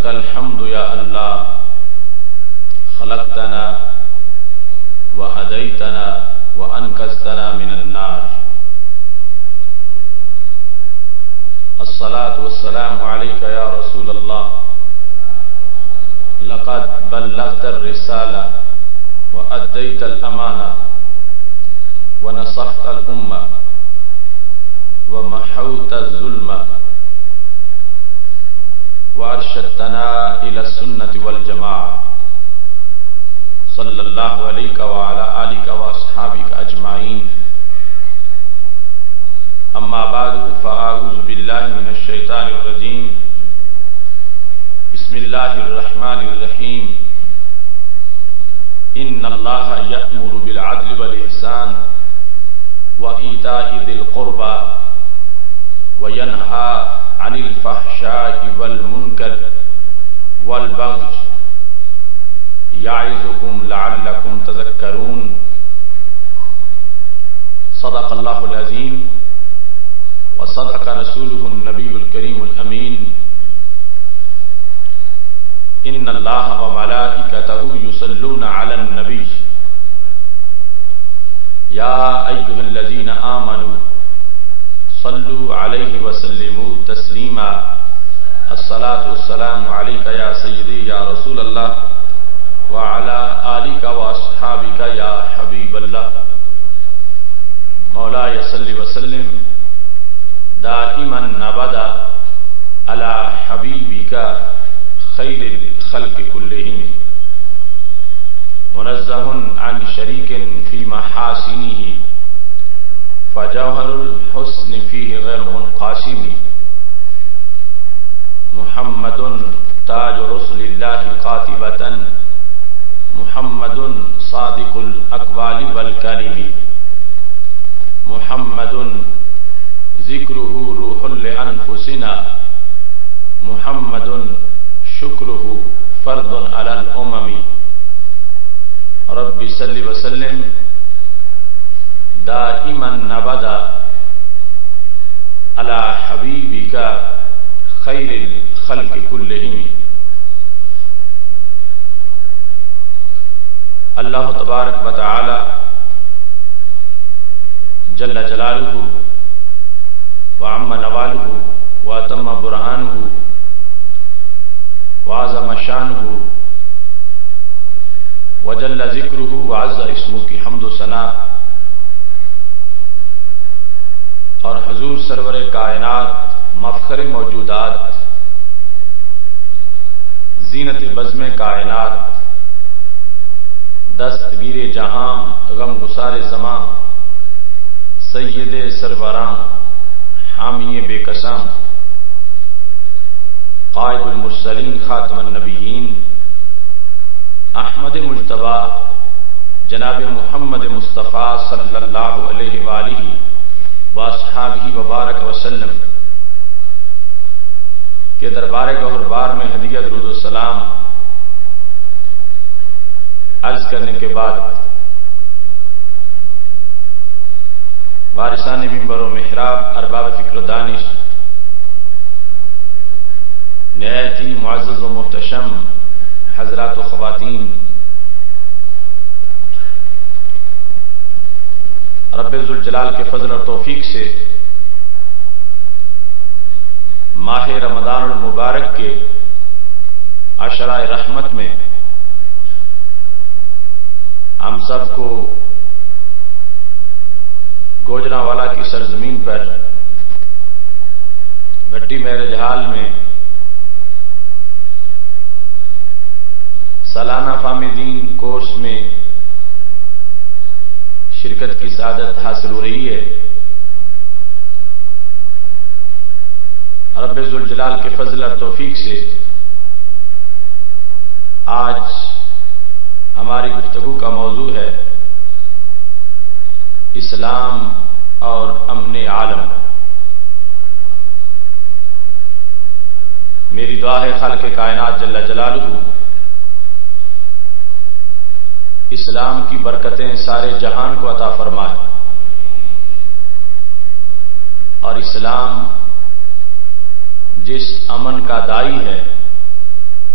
لك الحمد يا الله خلقتنا وهديتنا وأنقذتنا من النار. الصلاة والسلام عليك يا رسول الله لقد بلغت الرسالة وأديت الأمانة ونصحت الأمة ومحوت الظلم وأرشدتنا إلى السنة والجماعة صلى الله عليك وعلى آلك وأصحابك أجمعين. أما بعد فأعوذ بالله من الشيطان الرجيم. بسم الله الرحمن الرحيم. إن الله يأمر بالعدل والإحسان وإيتاء ذي القربى وينهى عن الفحشاء والمنكر والبغي يعظكم لعلكم تذكرون. صدق الله العظيم وصدق رسوله النبي الكريم الأمين. إن الله وملائكته يصلون على النبي يا أيها الذين آمنوا صلوا عليه وسلموا تسليما. الصلاة والسلام عليك يا سيدي يا رسول الله وعلى آلك وأصحابك يا حبيب الله. مولاي صل وسلم دائما أبدا على حبيبك خير الخلق كلهم منزه عن شريك في محاسنه فجوهر الحسن فيه غير منقاسم. محمد تاج رسل الله قاتبة محمد صادق الأقوال والكلم محمد ذكره روح لأنفسنا محمد شكره فرض على الأمم. رب صل وسلم دائما أبدا على حبيبك خير الخلق كلهم. اللہ تبارک و تعالی جل جلالہ وعم نوالہ واتم برہانہ وعظم شانہ وجل ذکرہ وعز اسمہ کی حمد و ثنا اور حضور سرور کائنات مفخر موجودات زینت بزم کائنات دستگیر جہاں غم گسار زماں سید سربراں حامی بے قسم قائد المرسلین خاتم النبیین احمد مجتبی جناب محمد مصطفیٰ صلی اللہ علیہ وآلہ واصحابہ وبارک وسلم کے دربار گہربار میں ہدیہ درود و سلام عرض کرنے کے بعد وارثان منبر و محراب ارباب فکر و دانش نہایت ہی معزز و محتشم حضرات و خواتین، رب ذوالجلال کے فضل اور توفیق سے ماہ رمضان المبارک کے عشرہ رحمت میں ہم سب کو گوجرانوالا کی سرزمین پر بھٹی میرج ہال میں سالانہ فہم دین کورس میں شرکت کی سعادت حاصل ہو رہی ہے. رب ذوالجلال کے فضل اور توفیق سے آج ہماری گفتگو کا موضوع ہے اسلام اور امن عالم. میری دعا ہے خالق کائنات جل جلالہ اسلام کی برکتیں سارے جہان کو عطا فرمائے اور اسلام جس امن کا دائی ہے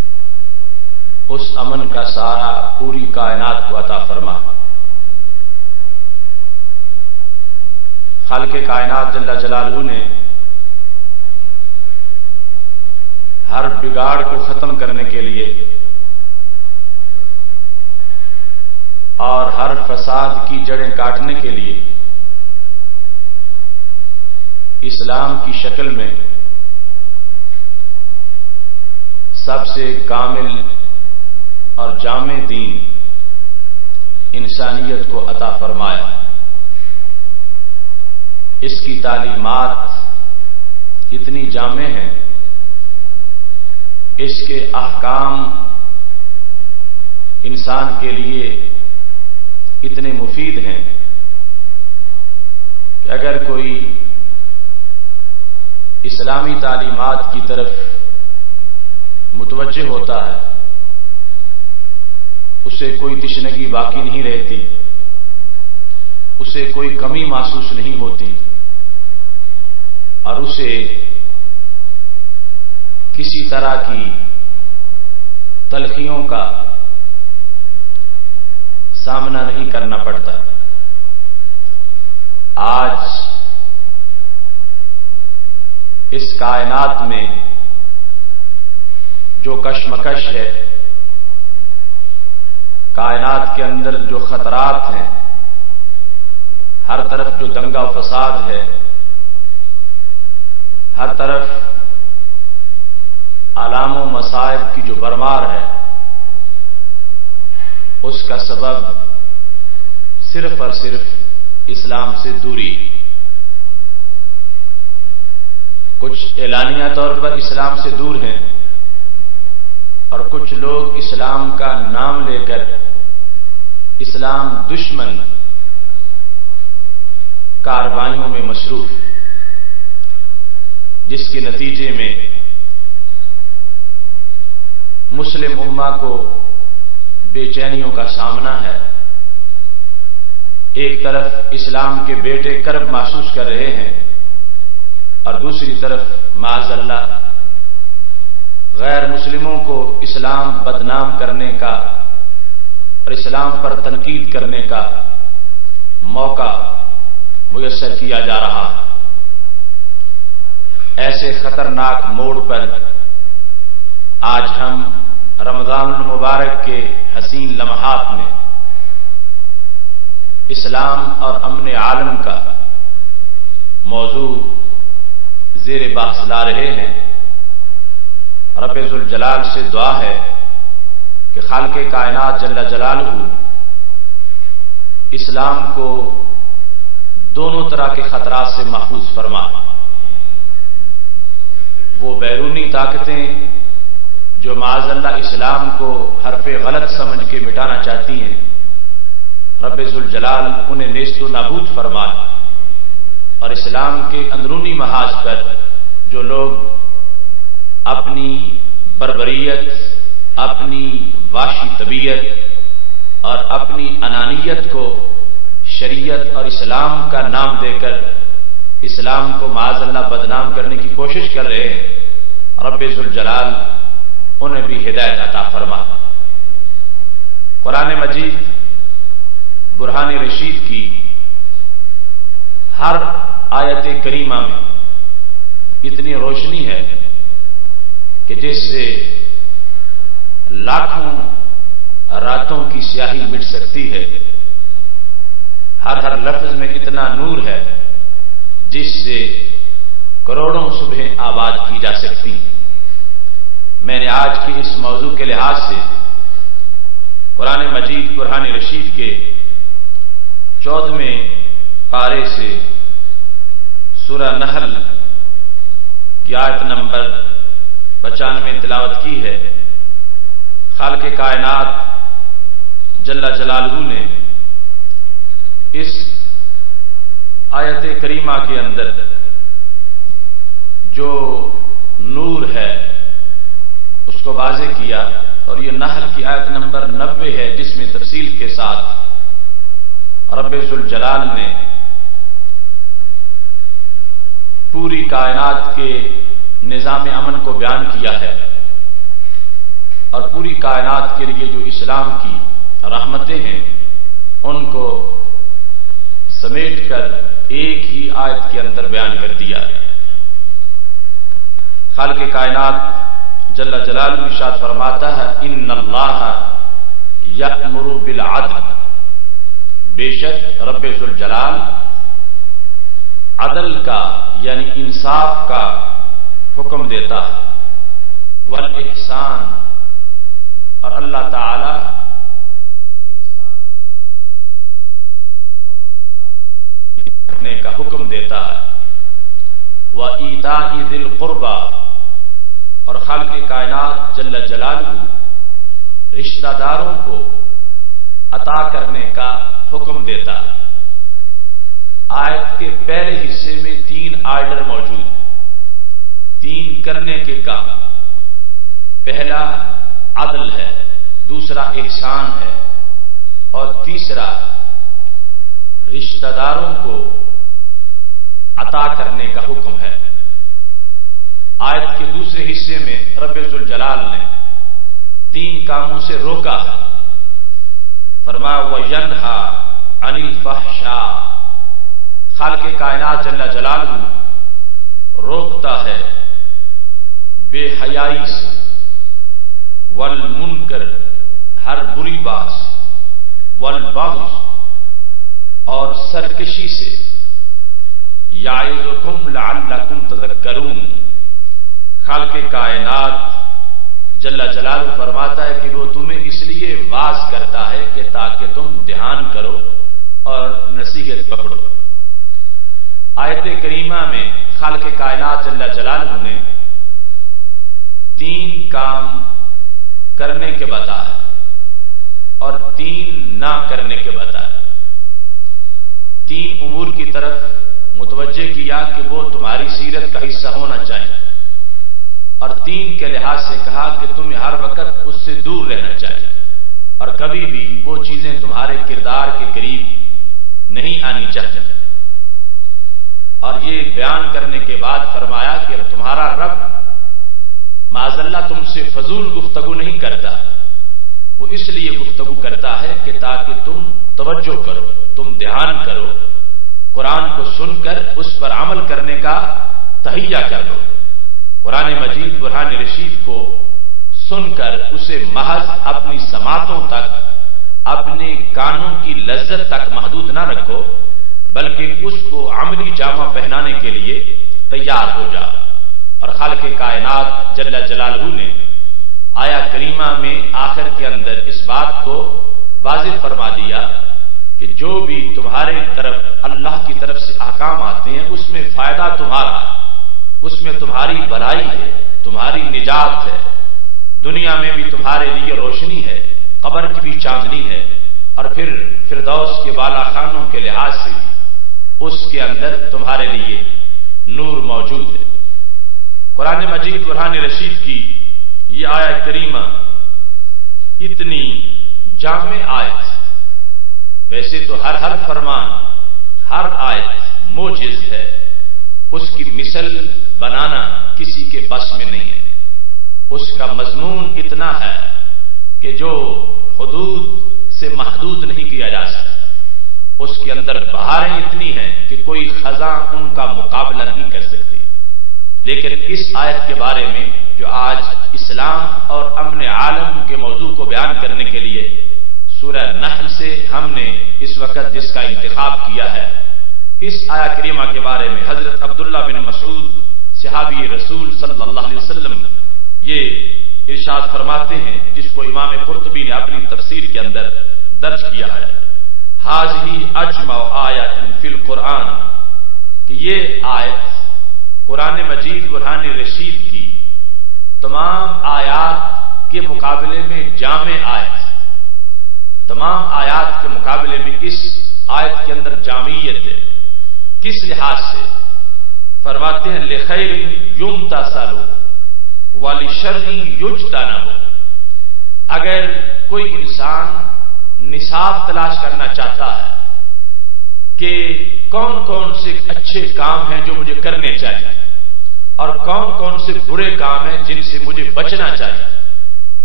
اس امن کا سایہ پوری کائنات کو عطا فرما۔ خالق کائنات جل جلالہ نے ہر بگاڑ کو ختم کرنے کے لیے اور ہر فساد کی جڑیں کاٹنے کے لیے اسلام کی شکل میں سب سے کامل اور جامع دین انسانیت کو عطا فرمایا۔ اس کی تعلیمات اتنی جامع ہیں، اس کے احکام انسان کے لیے اتنے مفید ہیں کہ اگر کوئی اسلامی تعلیمات کی طرف متوجہ ہوتا ہے اسے کوئی تشنگی باقی نہیں رہتی، اسے کوئی کمی محسوس نہیں ہوتی، اور اسے کسی طرح کی تلخیوں کا سامنا نہیں کرنا پڑتا۔ آج اس کائنات میں جو کشمکش ہے، کائنات کے اندر جو خطرات ہیں، ہر طرف جو دنگا و فساد ہے، ہر طرف آلام و مصائب کی جو برمار ہے، اس کا سبب صرف اور صرف اسلام سے دوری۔ کچھ اعلانیہ طور پر اسلام سے دور ہیں اور کچھ لوگ اسلام کا نام لے کر اسلام دشمن کارروائیوں میں مصروف، جس کے نتیجے میں مسلم امہ کو بے چینیوں کا سامنا ہے۔ ایک طرف اسلام کے بیٹے کرب محسوس کر رہے ہیں اور دوسری طرف معاذ اللہ غیر مسلموں کو اسلام بدنام کرنے کا اور اسلام پر تنقید کرنے کا موقع میسر کیا جا رہا ہے۔ ایسے خطرناک موڑ پر آج ہم رمضان المبارک کے حسین لمحات میں اسلام اور امن عالم کا موضوع زیر بحث لا رہے ہیں۔ رب ذوالجلال سے دعا ہے کہ خالق کائنات جل جلالہ اسلام کو دونوں طرح کے خطرات سے محفوظ فرما۔ وہ بیرونی طاقتیں جو معاذ اللہ اسلام کو حرف غلط سمجھ کے مٹانا چاہتی ہیں، رب ذوالجلال انہیں نیست و نابود فرمائے، اور اسلام کے اندرونی محاذ پر جو لوگ اپنی بربریت، اپنی وحشی طبیعت اور اپنی انانیت کو شریعت اور اسلام کا نام دے کر اسلام کو معاذ اللہ بدنام کرنے کی کوشش کر رہے ہیں، رب ذوالجلال انہیں بھی ہدایت عطا فرما۔ قرآن مجید برہان رشید کی ہر آیت کریمہ میں اتنی روشنی ہے کہ جس سے لاکھوں راتوں کی سیاہی مٹ سکتی ہے۔ ہر لفظ میں اتنا نور ہے جس سے کروڑوں صبحیں آباد کی جا سکتی۔ میں نے آج کی اس موضوع کے لحاظ سے قرآن مجید برہان رشید کے 14ویں پارے سے سورہ نحل کی آیت نمبر 95 تلاوت کی ہے۔ خالق کائنات جل جلالہ نے اس آیت کریمہ کے اندر جو نور ہے اس کو واضح کیا، اور یہ نحل کی آیت نمبر 90 ہے جس میں تفصیل کے ساتھ رب ذوالجلال نے پوری کائنات کے نظام امن کو بیان کیا ہے۔ اور پوری کائنات کے لیے جو اسلام کی رحمتیں ہیں ان کو سمیٹ کر ایک ہی آیت کے اندر بیان کر دیا ہے۔ خالق کائنات جل جلالہ ارشاد فرماتا ہے ان اللہ یأمر بالعدل، بے شک رب ذوالجلال عدل کا یعنی انصاف کا حکم دیتا ہے، والاحسان، اور اللہ تعالی احسان کرنے کا حکم دیتا ہے، وَإِيتَاءِ ذِي الْقُرْبَى، اور خالق کائنات جل جلالہ رشتہ داروں کو عطا کرنے کا حکم دیتا ہے۔ آیت کے پہلے حصے میں 3 آرڈر موجود ہیں، 3 کرنے کے کام۔ پہلا عدل ہے، دوسرا احسان ہے، اور تیسرا رشتہ داروں کو عطا کرنے کا حکم ہے۔ آیت کے دوسرے حصے میں رب ذوالجلال نے 3 کاموں سے روکا ہے، فرمایا وَيَنْهَا عَنِ الْفَحْشَاءِ، خالق کائنات جل جلالہ روکتا ہے بے حیائی سے، والمنکر، ہر بری بات سے، والبغض، اور سرکشی سے، یعظکم لعلکم تذکرون، خالق کائنات جل جلالہ فرماتا ہے کہ وہ تمہیں اس لیے واعظ کرتا ہے کہ تاکہ تم دھیان کرو اور نصیحت پکڑو۔ آیت کریمہ میں خالق کائنات جل جلالہ نے 3 کام کرنے کے بتایا اور 3 نہ کرنے کے بتایا۔ 3 امور کی طرف متوجہ کیا کہ وہ تمہاری سیرت کا حصہ ہونا چاہیے، اور 3 کے لحاظ سے کہا کہ تمہیں ہر وقت اس سے دور رہنا چاہیے اور کبھی بھی وہ چیزیں تمہارے کردار کے قریب نہیں آنی چاہیے۔ اور یہ بیان کرنے کے بعد فرمایا کہ تمہارا رب معاذ اللہ تم سے فضول گفتگو نہیں کرتا، وہ اس لیے گفتگو کرتا ہے کہ تاکہ تم توجہ کرو، تم دھیان کرو، قرآن کو سن کر اس پر عمل کرنے کا تہیہ کر لو۔ قرآن مجید برہان رشید کو سن کر اسے محض اپنی سماعتوں تک، اپنے کانوں کی لذت تک محدود نہ رکھو، بلکہ اس کو عملی جامہ پہنانے کے لیے تیار ہو جا۔ اور خالق کائنات جل جلالہ نے آیا کریمہ میں آخر کے اندر اس بات کو واضح فرما دیا کہ جو بھی تمہارے طرف اللہ کی طرف سے احکام آتے ہیں اس میں فائدہ تمہارا ہے، اس میں تمہاری بھلائی ہے، تمہاری نجات ہے، دنیا میں بھی تمہارے لیے روشنی ہے، قبر کی بھی چاندنی ہے، اور پھر فردوس کے بالا خانوں کے لحاظ سے بھی اس کے اندر تمہارے لیے نور موجود ہے۔ قرآن مجید برہان رشید کی یہ آیت کریمہ اتنی جامع آیت، ویسے تو ہر فرمان، ہر آیت موجز ہے، اس کی مثل بنانا کسی کے بس میں نہیں ہے۔ اس کا مضمون اتنا ہے کہ جو حدود سے محدود نہیں کیا جا سکتا، اس کے اندر بہاریں اتنی ہیں کہ کوئی خزاں ان کا مقابلہ نہیں کر سکتی۔ لیکن اس آیت کے بارے میں جو آج اسلام اور امن عالم کے موضوع کو بیان کرنے کے لیے سورہ نحل سے ہم نے اس وقت جس کا انتخاب کیا ہے، اس آیت کریمہ کے بارے میں حضرت عبداللہ بن مسعود صحابی رسول صلی اللہ علیہ وسلم یہ ارشاد فرماتے ہیں، جس کو امام قرطبی نے اپنی تفسیر کے اندر درج کیا ہے، ھذہ اجمع آیۃ فی القرآن، کہ یہ آیت قرآن مجید برہان رشید کی تمام آیات کے مقابلے میں جامع آیت، تمام آیات کے مقابلے میں اس آیت کے اندر جامعیت ہے۔ کس لحاظ سے؟ فرماتے ہیں لخیر یمتثل ولشر یجتنب، اگر کوئی انسان نصاب تلاش کرنا چاہتا ہے کہ کون کون سے اچھے کام ہیں جو مجھے کرنے چاہیے اور کون کون سے برے کام ہیں جن سے مجھے بچنا چاہیے،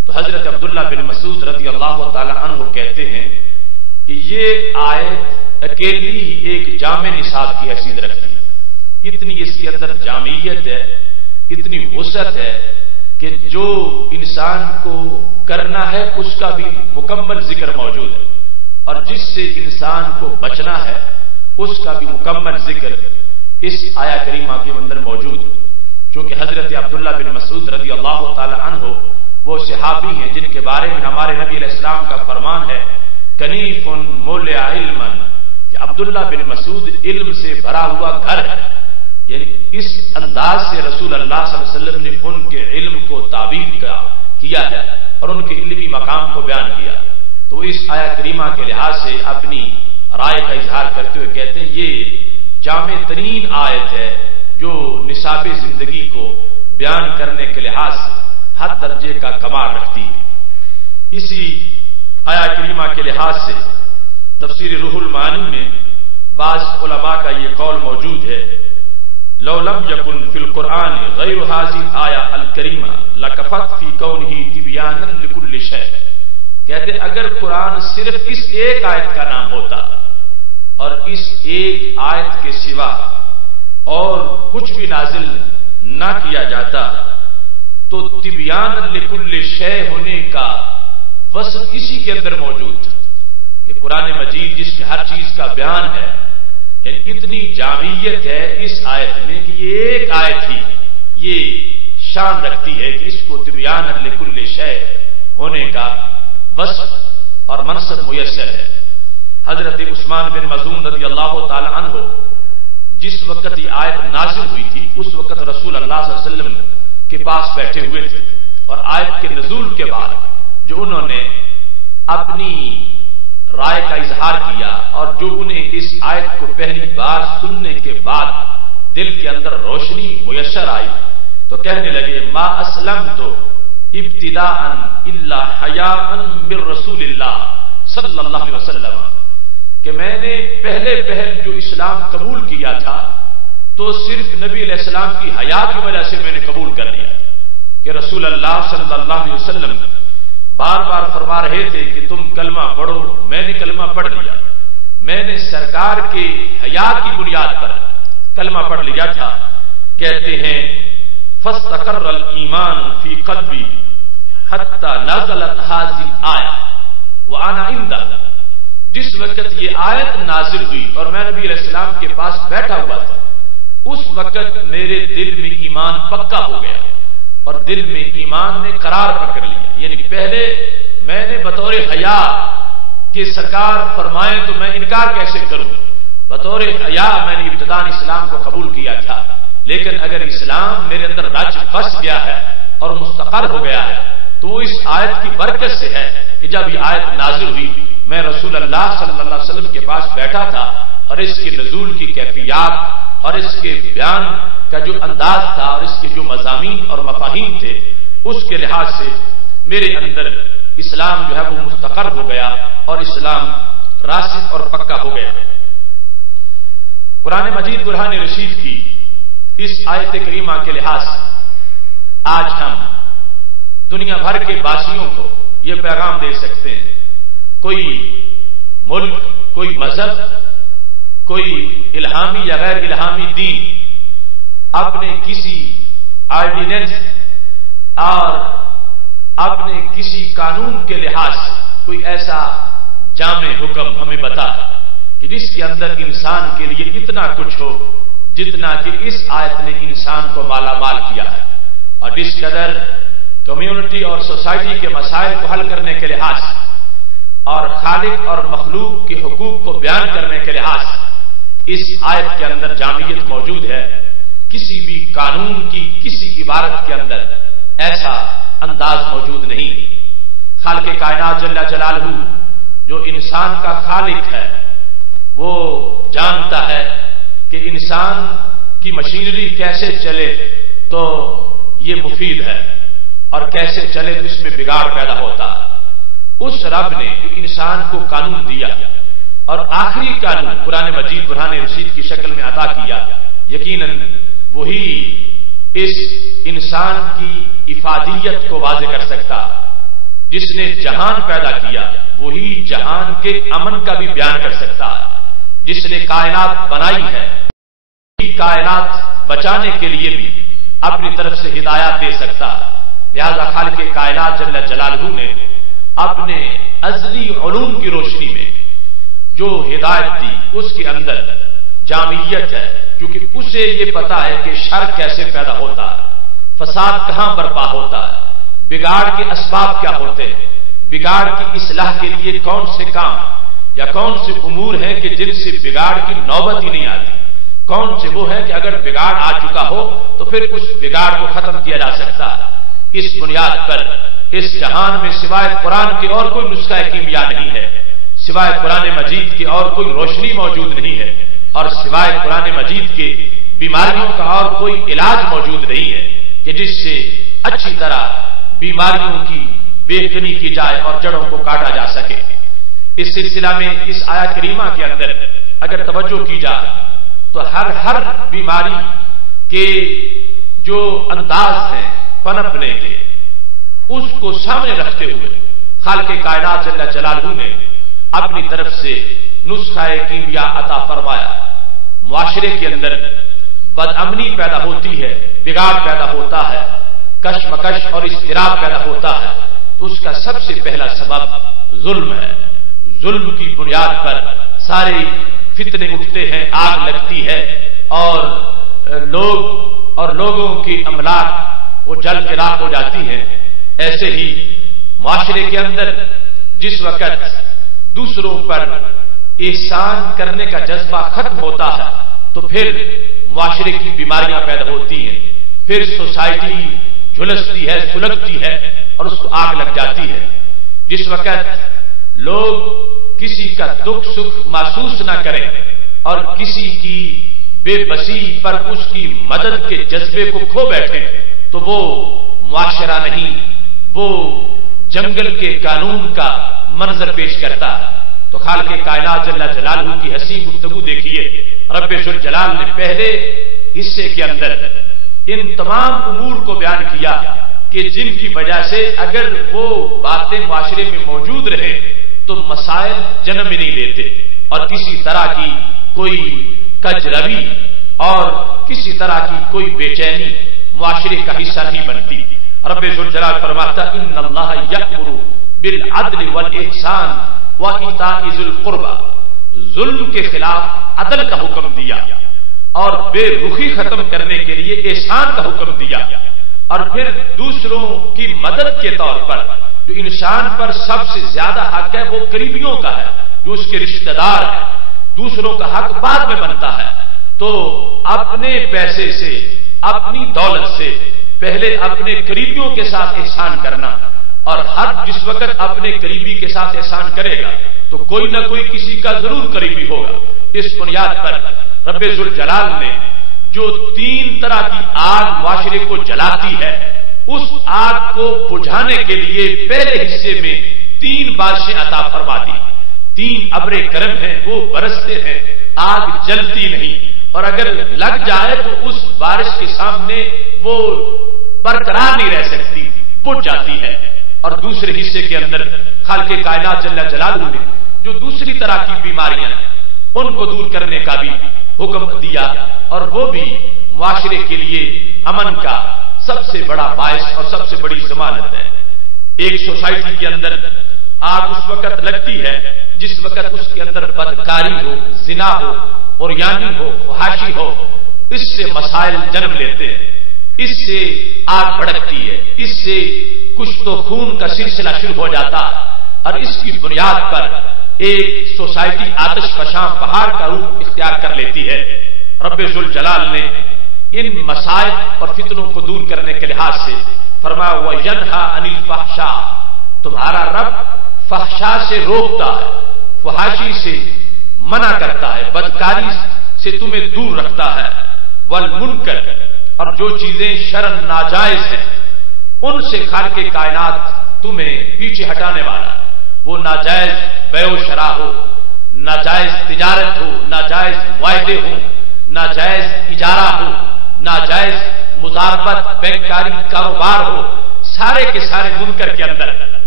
تو حضرت عبداللہ بن مسعود رضی اللہ تعالی عنہ کہتے ہیں کہ یہ آیت اکیلی ہی ایک جامع نصاب کی حیثیت رکھتی ہے. اتنی اس کے اندر جامعیت ہے، اتنی وسعت ہے کہ جو انسان کو کرنا ہے اس کا بھی مکمل ذکر موجود ہے، اور جس سے انسان کو بچنا ہے اس کا بھی مکمل ذکر اس آیا کریمہ کے اندر موجود ہے. چونکہ حضرت عبداللہ بن مسعود رضی اللہ تعالی عنہ وہ صحابی ہیں جن کے بارے میں ہمارے نبی علیہ السلام کا فرمان ہے کنیف مولع علما، کہ عبداللہ بن مسعود علم سے بھرا ہوا گھر ہے. یعنی اس انداز سے رسول اللہ صلی اللہ علیہ وسلم نے ان کے علم کو تعبیر کیا ہے اور ان کے علمی مقام کو بیان کیا. تو اس آیا کریمہ کے لحاظ سے اپنی رائے کا اظہار کرتے ہوئے کہتے ہیں یہ جامع ترین آیت ہے جو نصاب زندگی کو بیان کرنے کے لحاظ سے ہر درجے کا کمال رکھتی ہے. اسی آیا کریمہ کے لحاظ سے تفسیر روح المعانی میں بعض علماء کا یہ قول موجود ہے لو لم یکن فی القرآن غیر هذه الآیہ الکریمہ لکفت فی کونہ تبیانا لکل شیء. کہتے اگر قرآن صرف اس ایک آیت کا نام ہوتا اور اس ایک آیت کے سوا اور کچھ بھی نازل نہ کیا جاتا تو تبیان لکل شیء ہونے کا وصف اسی کے اندر موجود تھا کہ قرآن مجید جس میں ہر چیز کا بیان ہے، یعنی اتنی جامعیت ہے اس آیت میں کہ یہ ایک آیت ہی یہ شان رکھتی ہے کہ اس کو تبیان لکل شیء ہونے کا وصف اور منصب میسر ہے. حضرت عثمان بن مظعون رضی اللہ تعالی عنہ جس وقت یہ آیت نازل ہوئی تھی اس وقت رسول اللہ صلی اللہ علیہ وسلم کے پاس بیٹھے ہوئے تھے، اور آیت کے نزول کے بعد جو انہوں نے اپنی رائے کا اظہار کیا اور جو انہیں اس آیت کو پہلی بار سننے کے بعد دل کے اندر روشنی میسر آئی تو کہنے لگے ما اسلمت ابتداء الا حیاء من رسول اللہ صلی اللہ علیہ وسلم، کہ میں نے پہلے جو اسلام قبول کیا تھا تو صرف نبی علیہ السلام کی حیا کی وجہ سے میں نے قبول کر لیا کہ رسول اللہ صلی اللہ علیہ وسلم بار بار فرما رہے تھے کہ تم کلمہ پڑھو، میں نے کلمہ پڑھ لیا، میں نے سرکار کے حیا کی بنیاد پر کلمہ پڑھ لیا تھا. کہتے ہیں فاستقر الایمان فی قلبی حتی نزلت هذه الآیہ وانا عندہ. جس وقت یہ آیت نازل ہوئی اور میں نبی علیہ السلام کے پاس بیٹھا ہوا تھا اس وقت میرے دل میں ایمان پکا ہو گیا اور دل میں ایمان نے قرار پکڑ لیا. یعنی پہلے میں نے بطور حیا کہ سرکار فرمائیں تو میں انکار کیسے کروں، بطور حیا میں نے ابتداء اسلام کو قبول کیا تھا، لیکن اگر اسلام میرے اندر رچ بس گیا ہے اور مستقر ہو گیا ہے تو وہ اس آیت کی برکت سے ہے کہ جب یہ آیت نازل ہوئی میں رسول اللہ صلی اللہ علیہ وسلم کے پاس بیٹھا تھا اور اس کے نزول کی کیفیات اور اس کے بیان کا جو انداز تھا اور اس کے جو مضامین اور مفاہیم تھے اس کے لحاظ سے میرے اندر اسلام جو ہے وہ مستقر ہو گیا اور اسلام راسخ اور پکا ہو گیا. قرآن مجید برہان رشید کی اس آیت کریمہ کے لحاظ سے آج ہم دنیا بھر کے باسیوں کو یہ پیغام دے سکتے ہیں کوئی ملک، کوئی مذہب، کوئی الہامی یا غیر الہامی دین اپنے کسی آرڈیننس اور اپنے کسی قانون کے لحاظ سے کوئی ایسا جامع حکم ہمیں بتا کہ جس کے اندر انسان کے لیے اتنا کچھ ہو جتنا کہ اس آیت نے انسان کو مالا مال کیا ہے، اور جس قدر کمیونٹی اور سوسائٹی کے مسائل کو حل کرنے کے لحاظ سے اور خالق اور مخلوق کے حقوق کو بیان کرنے کے لحاظ سے اس آیت کے اندر جامعیت موجود ہے. کسی بھی قانون کی کسی عبارت کے اندر ایسا انداز موجود نہیں. خالق کائنات جل جلالہ جو انسان کا خالق ہے وہ جانتا ہے کہ انسان کی مشینری کیسے چلے تو یہ مفید ہے اور کیسے چلے تو اس میں بگاڑ پیدا ہوتا ہے. اس رب نے جو انسان کو قانون دیا اور آخری قانون قرآن مجید برہان رشید کی شکل میں عطا کیا، یقیناً وہی اس انسان کی افادیت کو واضح کر سکتا، جس نے جہان پیدا کیا وہی جہان کے امن کا بھی بیان کر سکتا ہے۔ جس نے کائنات بنائی ہے وہی کائنات بچانے کے لیے بھی اپنی طرف سے ہدایات دے سکتا ہے۔ لہذا خالق کائنات جل جلالہ نے اپنے ازلی علوم کی روشنی میں جو ہدایت دی اس کے اندر جامعیت ہے، کیونکہ اسے یہ پتا ہے کہ شر کیسے پیدا ہوتا ہے، فساد کہاں برپا ہوتا ہے، بگاڑ کے اسباب کیا ہوتے ہیں، بگاڑ کی اصلاح کے لیے کون سے کام یا کون سے امور ہیں کہ جن سے بگاڑ کی نوبت ہی نہیں آتی، کون سے وہ ہیں کہ اگر بگاڑ آ چکا ہو تو پھر اس بگاڑ کو ختم کیا جا سکتا ہے۔ اس بنیاد پر اس جہان میں سوائے قرآن کے اور کوئی نسخہ کیمیا نہیں ہے، سوائے قرآن مجید کے اور کوئی روشنی موجود نہیں ہے، اور سوائے قرآن مجید کے بیماریوں کا اور کوئی علاج موجود نہیں ہے کہ جس سے اچھی طرح بیماریوں کی بےکنی کی جائے اور جڑوں کو کاٹا جا سکے۔ اس سلسلہ میں اس آیت کریمہ کے اندر اگر توجہ کی جائے تو ہر بیماری کے جو انداز ہیں پنپنے کے اس کو سامنے رکھتے ہوئے خالق کائنات جل جلالہ نے اپنی طرف سے نسخہ کیمیا عطا فرمایا۔ معاشرے کے اندر بد امنی پیدا ہوتی ہے، بگاڑ پیدا ہوتا ہے، کشمکش اور اضطراب پیدا ہوتا ہے تو اس کا سب سے پہلا سبب ظلم ہے۔ ظلم کی بنیاد پر سارے فتنے اٹھتے ہیں، آگ لگتی ہے اور لوگوں کی املاک وہ جل کے راکھ ہو جاتی ہیں۔ ایسے ہی معاشرے کے اندر جس وقت دوسروں پر احسان کرنے کا جذبہ ختم ہوتا ہے تو پھر معاشرے کی بیماریاں پیدا ہوتی ہیں، پھر سوسائٹی جھلستی ہے، سلگتی ہے اور اس کو آگ لگ جاتی ہے۔ جس وقت لوگ کسی کا دکھ سکھ محسوس نہ کریں اور کسی کی بے بسی پر اس کی مدد کے جذبے کو کھو بیٹھیں تو وہ معاشرہ نہیں، وہ جنگل کے قانون کا منظر پیش کرتا ہے۔ تو خالق کائنات جل جلالہ کی حسین گفتگو دیکھیے، رب ذوالجلال نے پہلے حصے کے اندر ان تمام امور کو بیان کیا کہ جن کی وجہ سے اگر وہ باتیں معاشرے میں موجود رہیں تو مسائل جنم ہی نہیں لیتے اور کسی طرح کی کوئی کجروی اور کسی طرح کی کوئی بے چینی معاشرے کا حصہ نہیں بنتی۔ رب ذوالجلال فرماتا ان اللہ یأمر بالعدل والاحسان وایتاء ذی القربى، ظلم کے خلاف عدل کا حکم دیا اور بے رخی ختم کرنے کے لیے احسان کا حکم دیا، اور پھر دوسروں کی مدد کے طور پر جو انسان پر سب سے زیادہ حق ہے وہ قریبیوں کا ہے، جو اس کے رشتہ دار ہیں۔ دوسروں کا حق بعد میں بنتا ہے، تو اپنے پیسے سے اپنی دولت سے پہلے اپنے قریبیوں کے ساتھ احسان کرنا، اور ہر جس وقت اپنے قریبی کے ساتھ احسان کرے گا تو کوئی نہ کوئی کسی کا ضرور قریبی ہوگا۔ اس بنیاد پر رب ذوالجلال نے جو 3 طرح کی آگ معاشرے کو جلاتی ہے اس آگ کو بجھانے کے لیے پہلے حصے میں 3 بارشیں عطا فرما دی۔ 3 ابر کرم ہیں، وہ برستے ہیں، آگ جلتی نہیں، اور اگر لگ جائے تو اس بارش کے سامنے وہ برقرار نہیں رہ سکتی، بجھ جاتی ہے۔ اور دوسرے حصے کے اندر خالق کائنات جل جلالہ نے جو دوسری طرح کی بیماریاں ہیں ان کو دور کرنے کا بھی حکم دیا، اور وہ بھی معاشرے کے لیے امن کا سب سے بڑا باعث اور سب سے بڑی ضمانت ہے۔ ایک سوسائٹی کے اندر آگ اس وقت لگتی ہے جس وقت اس کے اندر بدکاری ہو، زنا ہو، عریانی ہو، فحاشی ہو، اس سے مسائل جنم لیتے ہیں، اس سے آگ بھڑکتی ہے، اس سے کچھ تو خون کا سلسلہ شروع ہو جاتا ہے، اور اس کی بنیاد پر ایک سوسائٹی آتش فشاں پہاڑ کا روپ اختیار کر لیتی ہے۔ رب ذوالجلال نے ان مسائل اور فتنوں کو دور کرنے کے لحاظ سے فرمایا وَيَنْهَا عَنِ الْفَحْشَاءِ، تمہارا رب فحشا سے روکتا ہے، فحاشی سے منع کرتا ہے، بدکاری سے تمہیں دور رکھتا ہے، والمنکر، اور جو چیزیں شرعاً ناجائز ہیں ان سے خالق کائنات تمہیں پیچھے ہٹانے والا، وہ ناجائز بیع و شراء ہو، ناجائز تجارت ہو، ناجائز معاہدے ہوں، ناجائز اجارہ ہو، ناجائز مضاربت، بینکاری، کاروبار ہو، سارے کے سارے منکر کے اندر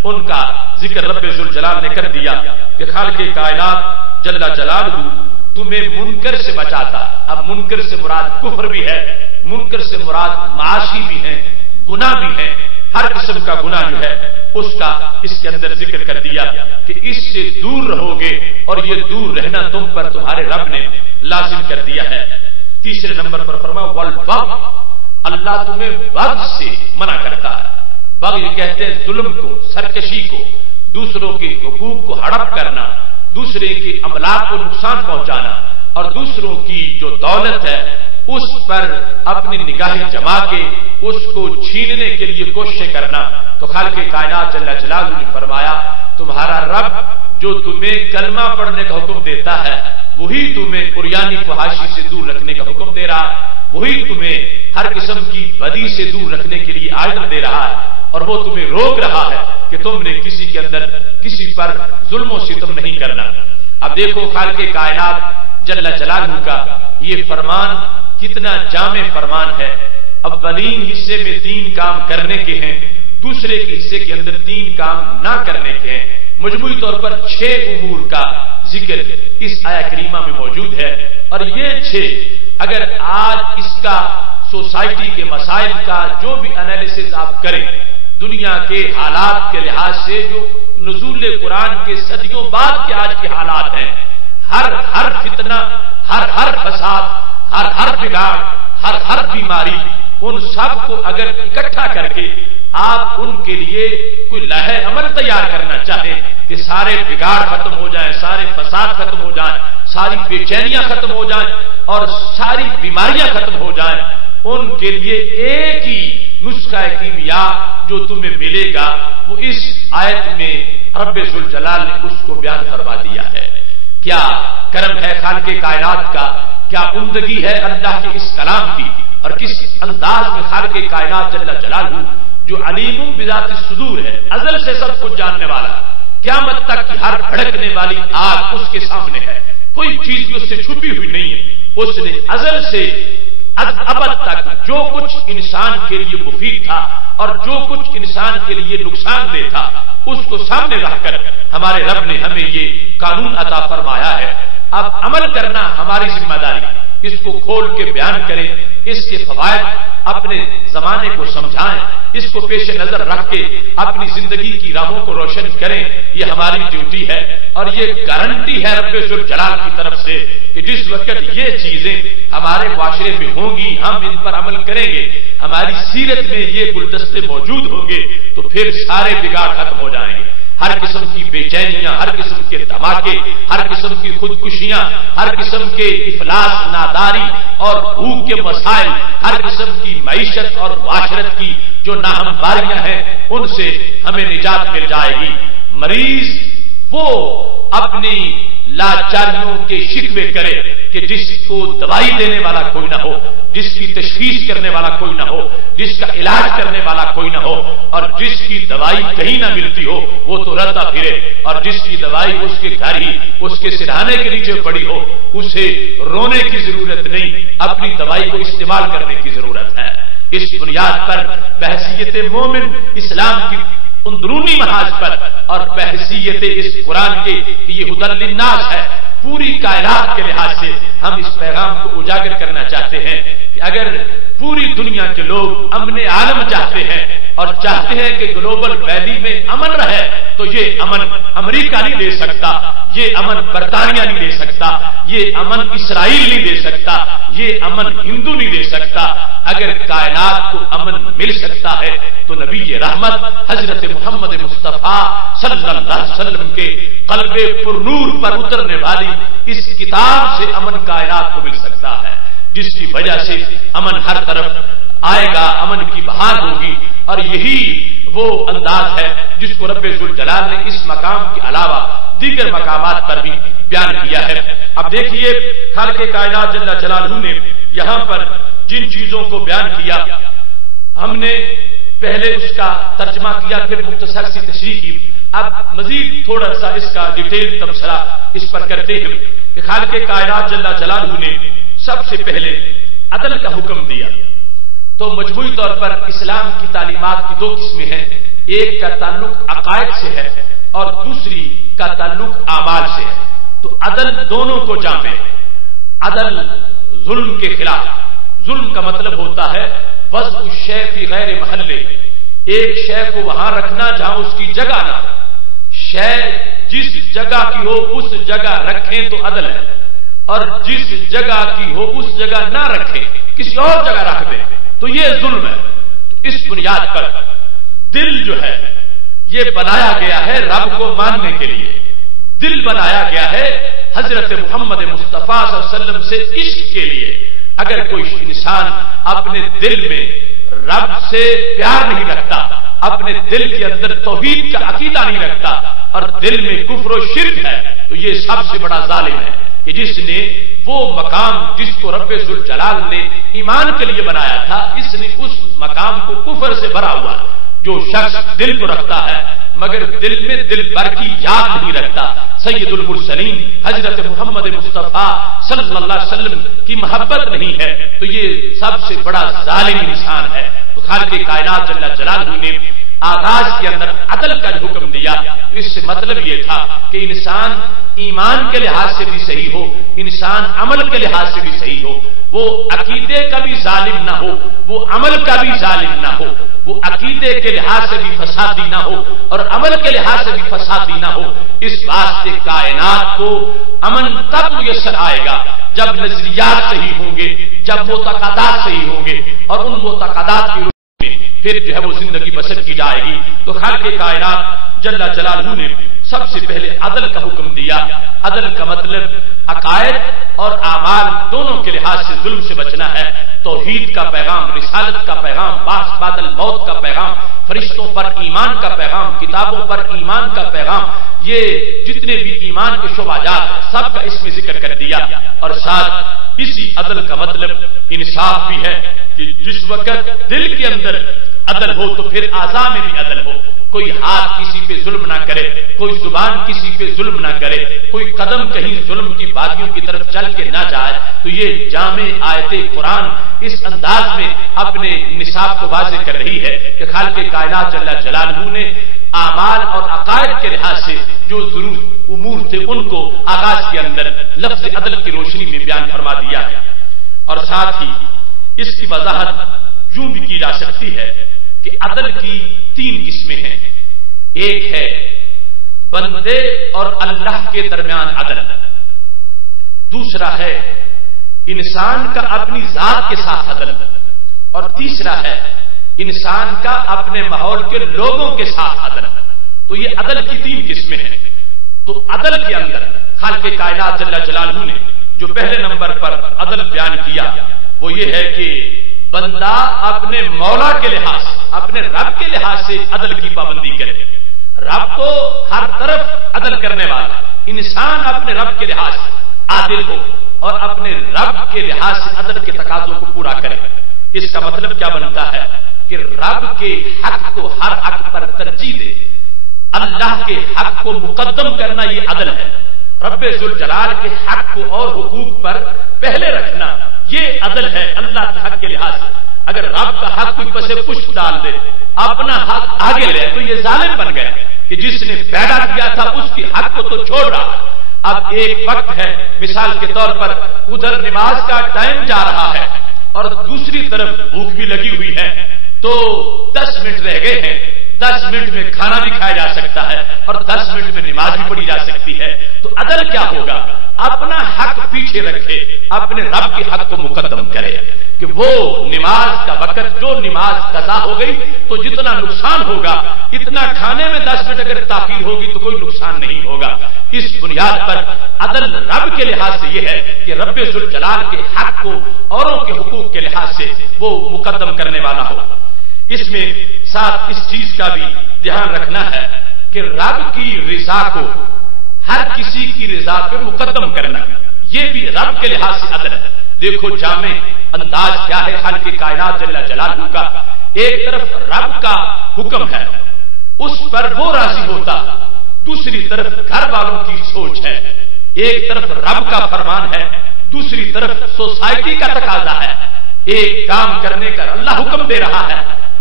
ان کا ذکر رب ذوالجلال نے کر دیا کہ خالق کائنات جل جلالہ تمہیں منکر سے بچاتا. اب منکر سے مراد کفر بھی ہے، منکر سے مراد معاصی بھی ہیں، گناہ بھی ہیں. ہر قسم کا گناہ جو ہے اس کا اس کے اندر ذکر کر دیا کہ اس سے دور رہو گے، اور یہ دور رہنا تم پر تمہارے رب نے لازم کر دیا ہے. تیسرے نمبر پر فرمایا والبغی، اللہ تمہیں بغی سے منع کرتا ہے. بغی کہتے ہیں ظلم کو، سرکشی کو، دوسروں کے حقوق کو ہڑپ کرنا، دوسرے کے املاک کو نقصان پہنچانا، اور دوسروں کی جو دولت ہے اس پر اپنی نگاہیں جما کے اس کو چھیننے کے لیے کوششیں کرنا. تو خالق کائنات جل جلالہ نے فرمایا تمہارا رب جو تمہیں کلمہ پڑھنے کا حکم دیتا ہے وہی تمہیں عریانی فحاشی سے دور رکھنے کا حکم دے رہا ہے، وہی تمہیں ہر قسم کی بدی سے دور رکھنے کے لیے آئزر دے رہا ہے، اور وہ تمہیں روک رہا ہے کہ تم نے کسی کے اندر کسی پر ظلم و ستم نہیں کرنا. اب دیکھو خالق کائنات جل جلالہ کا یہ فرمان کتنا جامع فرمان ہے. اولین حصے میں 3 کام کرنے کے ہیں، دوسرے کے حصے کے اندر 3 کام نہ کرنے کے ہیں. مجموعی طور پر 6 امور کا ذکر اس آیہ کریمہ میں موجود ہے. اور یہ 6 اگر آج اس کا سوسائٹی کے مسائل کا جو بھی انالیسز آپ کریں، دنیا کے حالات کے لحاظ سے جو نزول قرآن کے صدیوں بعد کے آج کے حالات ہیں، ہر فتنہ، ہر فساد، ہر بگاڑ، ہر بیماری، ان سب کو اگر اکٹھا کر کے آپ ان کے لیے کوئی لائحہ عمل تیار کرنا چاہیں کہ سارے بگاڑ ختم ہو جائیں، سارے فساد ختم ہو جائیں، ساری بے چینیاں ختم ہو جائیں اور ساری بیماریاں ختم ہو جائیں، ان کے لیے ایک ہی نسخہ کیمیا جو تمہیں ملے گا وہ اس آیت میں رب ذوالجلال نے اس کو بیان فرما دیا ہے. کیا کرم ہے خالق کائنات کا، کیا عمدگی ہے اللہ کے اس کلام کی، اور کس انداز میں خالق کائنات جل جلالہ جو علیم بذات الصدور ہے، ازل سے سب کچھ جاننے والا، قیامت تک کی ہر بھڑکنے والی آگ اس کے سامنے ہے، کوئی چیز بھی اس سے چھپی ہوئی نہیں ہے. اس نے ازل سے ابد تک جو کچھ انسان کے لیے مفید تھا اور جو کچھ انسان کے لیے نقصان دہ تھا اس کو سامنے رکھ کر ہمارے رب نے ہمیں یہ قانون عطا فرمایا ہے. اب عمل کرنا ہماری ذمہ داری، اس کو کھول کے بیان کریں، اس کے فوائد اپنے زمانے کو سمجھائیں، اس کو پیش نظر رکھ کے اپنی زندگی کی راہوں کو روشن کریں. یہ ہماری ڈیوٹی ہے اور یہ گارنٹی ہے رب ذوالجلال کی طرف سے کہ جس وقت یہ چیزیں ہمارے معاشرے میں ہوں گی، ہم ان پر عمل کریں گے، ہماری سیرت میں یہ گلدستے موجود ہوں گے تو پھر سارے بگاڑ ختم ہو جائیں گے. ہر قسم کی بے چینیاں، ہر قسم کے دھماکے، ہر قسم کی خودکشیاں، ہر قسم کے افلاس، ناداری اور بھوک کے مسائل، ہر قسم کی معیشت اور معاشرت کی جو ناہمواریاں ہیں ان سے ہمیں نجات مل جائے گی. مریض وہ اپنی لاچاریوں کے شکوے کرے کہ جس کو دوائی دینے والا کوئی نہ ہو، جس کی تشخیص کرنے والا کوئی نہ ہو، جس کا علاج کرنے والا کوئی نہ ہو، اور جس کی دوائی کہیں نہ ملتی ہو وہ تو رہتا پھرے، اور جس کی دوائی اس کے گھر ہی اس کے سرہانے کے نیچے پڑی ہو اسے رونے کی ضرورت نہیں، اپنی دوائی کو استعمال کرنے کی ضرورت ہے. اس بنیاد پر بحیثیت مومن اسلام کی اندرونی محاذ پر اور بحیثیت اس قرآن کے کہ یہ ہدی للناس ہے، پوری کائنات کے لحاظ سے ہم اس پیغام کو اجاگر کرنا چاہتے ہیں کہ اگر پوری دنیا کے لوگ امن عالم چاہتے ہیں اور چاہتے ہیں کہ گلوبل ویلی میں امن رہے تو یہ امن امریکہ نہیں دے سکتا، یہ امن برطانیہ نہیں دے سکتا، یہ امن اسرائیل نہیں دے سکتا، یہ امن ہندو نہیں دے سکتا. اگر کائنات کو امن مل سکتا ہے تو نبی رحمت حضرت محمد مصطفیٰ صلی اللہ علیہ وسلم کے قلب پر نور پر اترنے والی اس کتاب سے امن کائنات کو مل سکتا ہے، جس کی وجہ سے امن ہر طرف آئے گا، امن کی بہار ہوگی. اور یہی وہ انداز ہے جس کو رب ذوالجلال نے اس مقام کے علاوہ دیگر مقامات پر بھی بیان کیا ہے. اب دیکھیے خالق کائنات جل جلالہ نے یہاں پر جن چیزوں کو بیان کیا، ہم نے پہلے اس کا ترجمہ کیا، پھر مختصر سی تشریح کی. اب مزید تھوڑا سا اس کا ڈیٹیل تبصرہ اس پر کرتے ہیں کہ خالق کائنات جل جلالہ نے سب سے پہلے عدل کا حکم دیا. تو مجموعی طور پر اسلام کی تعلیمات کی 2 قسمیں ہیں، ایک کا تعلق عقائد سے ہے اور دوسری کا تعلق اعمال سے ہے، تو عدل دونوں کو جامع۔ عدل ظلم کے خلاف، ظلم کا مطلب ہوتا ہے وضع الشیء فی غیر محلہ، ایک شے کو وہاں رکھنا جہاں اس کی جگہ نہ ہو۔ شے جس جگہ کی ہو اس جگہ رکھیں تو عدل ہے، اور جس جگہ کی ہو اس جگہ نہ رکھیں، کسی اور جگہ رکھ دیں تو یہ ظلم ہے۔ تو اس بنیاد پر دل جو ہے یہ بنایا گیا ہے رب کو ماننے کے لیے، دل بنایا گیا ہے حضرت محمد مصطفیٰ صلی اللہ علیہ وسلم سے عشق کے لیے۔ اگر کوئی انسان اپنے دل میں رب سے پیار نہیں رکھتا، اپنے دل کے اندر توحید کا عقیدہ نہیں رکھتا اور دل میں کفر و شرک ہے، تو یہ سب سے بڑا ظالم ہے کہ جس نے وہ مقام جس کو رب ذوالجلال نے ایمان کے لیے بنایا تھا، اس نے اس مقام کو کفر سے بھرا ہوا۔ جو شخص دل کو رکھتا ہے مگر دل میں دل بھر کی یاد نہیں رکھتا، سید المرسلین حضرت محمد مصطفیٰ صلی اللہ علیہ وسلم کی محبت نہیں ہے، تو یہ سب سے بڑا ظالم انسان ہے۔ تو خالق کائنات جل جلالہ نے آغاز کے اندر عدل کا حکم دیا، اس سے مطلب یہ تھا کہ انسان ایمان کے لحاظ سے بھی صحیح ہو، انسان عمل کے لحاظ سے بھی صحیح ہو، وہ عقیدے کا بھی ظالم نہ ہو، وہ عمل کا بھی ظالم نہ ہو، وہ عقیدے کے لحاظ سے بھی فسادی نہ ہو اور عمل کے لحاظ سے بھی فسادی نہ ہو۔ اس واسطے کائنات کو امن تب میسر آئے گا جب نظریات صحیح ہوں گے، جب معتقدات صحیح ہوں گے، اور ان معتقدات کی پھر جو ہے وہ زندگی بسر کی جائے گی۔ تو خالق کائنات جل جلالہ نے سب سے پہلے عدل کا حکم دیا۔ عدل کا مطلب عقائد اور اعمال دونوں کے لحاظ سے ظلم سے بچنا ہے۔ توحید کا پیغام، رسالت کا پیغام، بعث بعد الموت کا پیغام، فرشتوں پر ایمان کا پیغام، کتابوں پر ایمان کا پیغام، یہ جتنے بھی ایمان کے شعبات سب کا اس میں ذکر کر دیا۔ اور ساتھ اسی عدل کا مطلب انصاف بھی ہے کہ جس وقت دل کے اندر عدل ہو تو پھر اعضاء میں بھی عدل ہو، کوئی ہاتھ کسی پہ ظلم نہ کرے، کوئی زبان کسی پہ ظلم نہ کرے، کوئی قدم کہیں ظلم کی وادیوں کی طرف چل کے نہ جائے۔ تو یہ جامع آیت قرآن اس انداز میں اپنے نصاب کو واضح کر رہی ہے کہ خالق کائنات جل جلالہ نے اعمال اور عقائد کے لحاظ سے جو ضرور امور تھے ان کو آغاز کے اندر لفظ عدل کی روشنی میں بیان فرما دیا ہے۔ اور ساتھ ہی اس کی وضاحت یوں بھی کی جا سکتی ہے کہ عدل کی 3 قسمیں ہیں۔ ایک ہے بندے اور اللہ کے درمیان عدل، دوسرا ہے انسان کا اپنی ذات کے ساتھ عدل، اور تیسرا ہے انسان کا اپنے ماحول کے لوگوں کے ساتھ عدل۔ تو یہ عدل کی 3 قسمیں ہیں۔ تو عدل کے اندر خالق کائنات جل جلالہ نے جو پہلے نمبر پر عدل بیان کیا وہ یہ ہے کہ بندہ اپنے مولا کے لحاظ، اپنے رب کے لحاظ سے عدل کی پابندی کرے۔ رب تو ہر طرف عدل کرنے والا، انسان اپنے رب کے لحاظ سے عادل ہو اور اپنے رب کے لحاظ سے عدل کے تقاضوں کو پورا کرے۔ اس کا مطلب کیا بنتا ہے کہ رب کے حق کو ہر حق پر ترجیح دے، اللہ کے حق کو مقدم کرنا یہ عدل ہے۔ رب ذوالجلال کے حق کو اور حقوق پر پہلے رکھنا یہ عدل ہے اللہ کے حق کے لحاظ سے۔ اگر رب کا حق کوئی پسے پشت ڈال دے، اپنا حق آگے لے، تو یہ ظالم بن گیا کہ جس نے پیدا کیا تھا اس کے حق کو تو چھوڑ رہا۔ اب ایک وقت ہے، مثال کے طور پر ادھر نماز کا ٹائم جا رہا ہے اور دوسری طرف بھوک بھی لگی ہوئی ہے، تو 10 منٹ رہ گئے ہیں، 10 منٹ میں کھانا بھی کھایا جا سکتا ہے اور 10 منٹ میں نماز بھی پڑھی جا سکتی ہے۔ تو عدل کیا ہوگا؟ اپنا حق پیچھے رکھے، اپنے رب کے حق کو مقدم کرے کہ وہ نماز کا وقت جو نماز قضا ہو گئی تو جتنا نقصان ہوگا اتنا کھانے میں 10 منٹ اگر تاخیر ہوگی تو کوئی نقصان نہیں ہوگا۔ اس بنیاد پر عدل رب کے لحاظ سے یہ ہے کہ رب ذوالجلال کے حق کو اوروں کے حقوق کے لحاظ سے وہ مقدم کرنے والا ہو۔ اس میں ساتھ اس چیز کا بھی دھیان رکھنا ہے کہ رب کی رضا کو ہر کسی کی رضا پہ مقدم کرنا یہ بھی رب کے لحاظ سے عدل ہے۔ دیکھو جامع انداز کیا ہے خالق کائنات جل جلالہ کا۔ ایک طرف رب کا حکم ہے، اس پر وہ راضی ہوتا، دوسری طرف گھر والوں کی سوچ ہے۔ ایک طرف رب کا فرمان ہے، دوسری طرف سوسائٹی کا تقاضا ہے۔ ایک کام کرنے کا اللہ حکم دے رہا ہے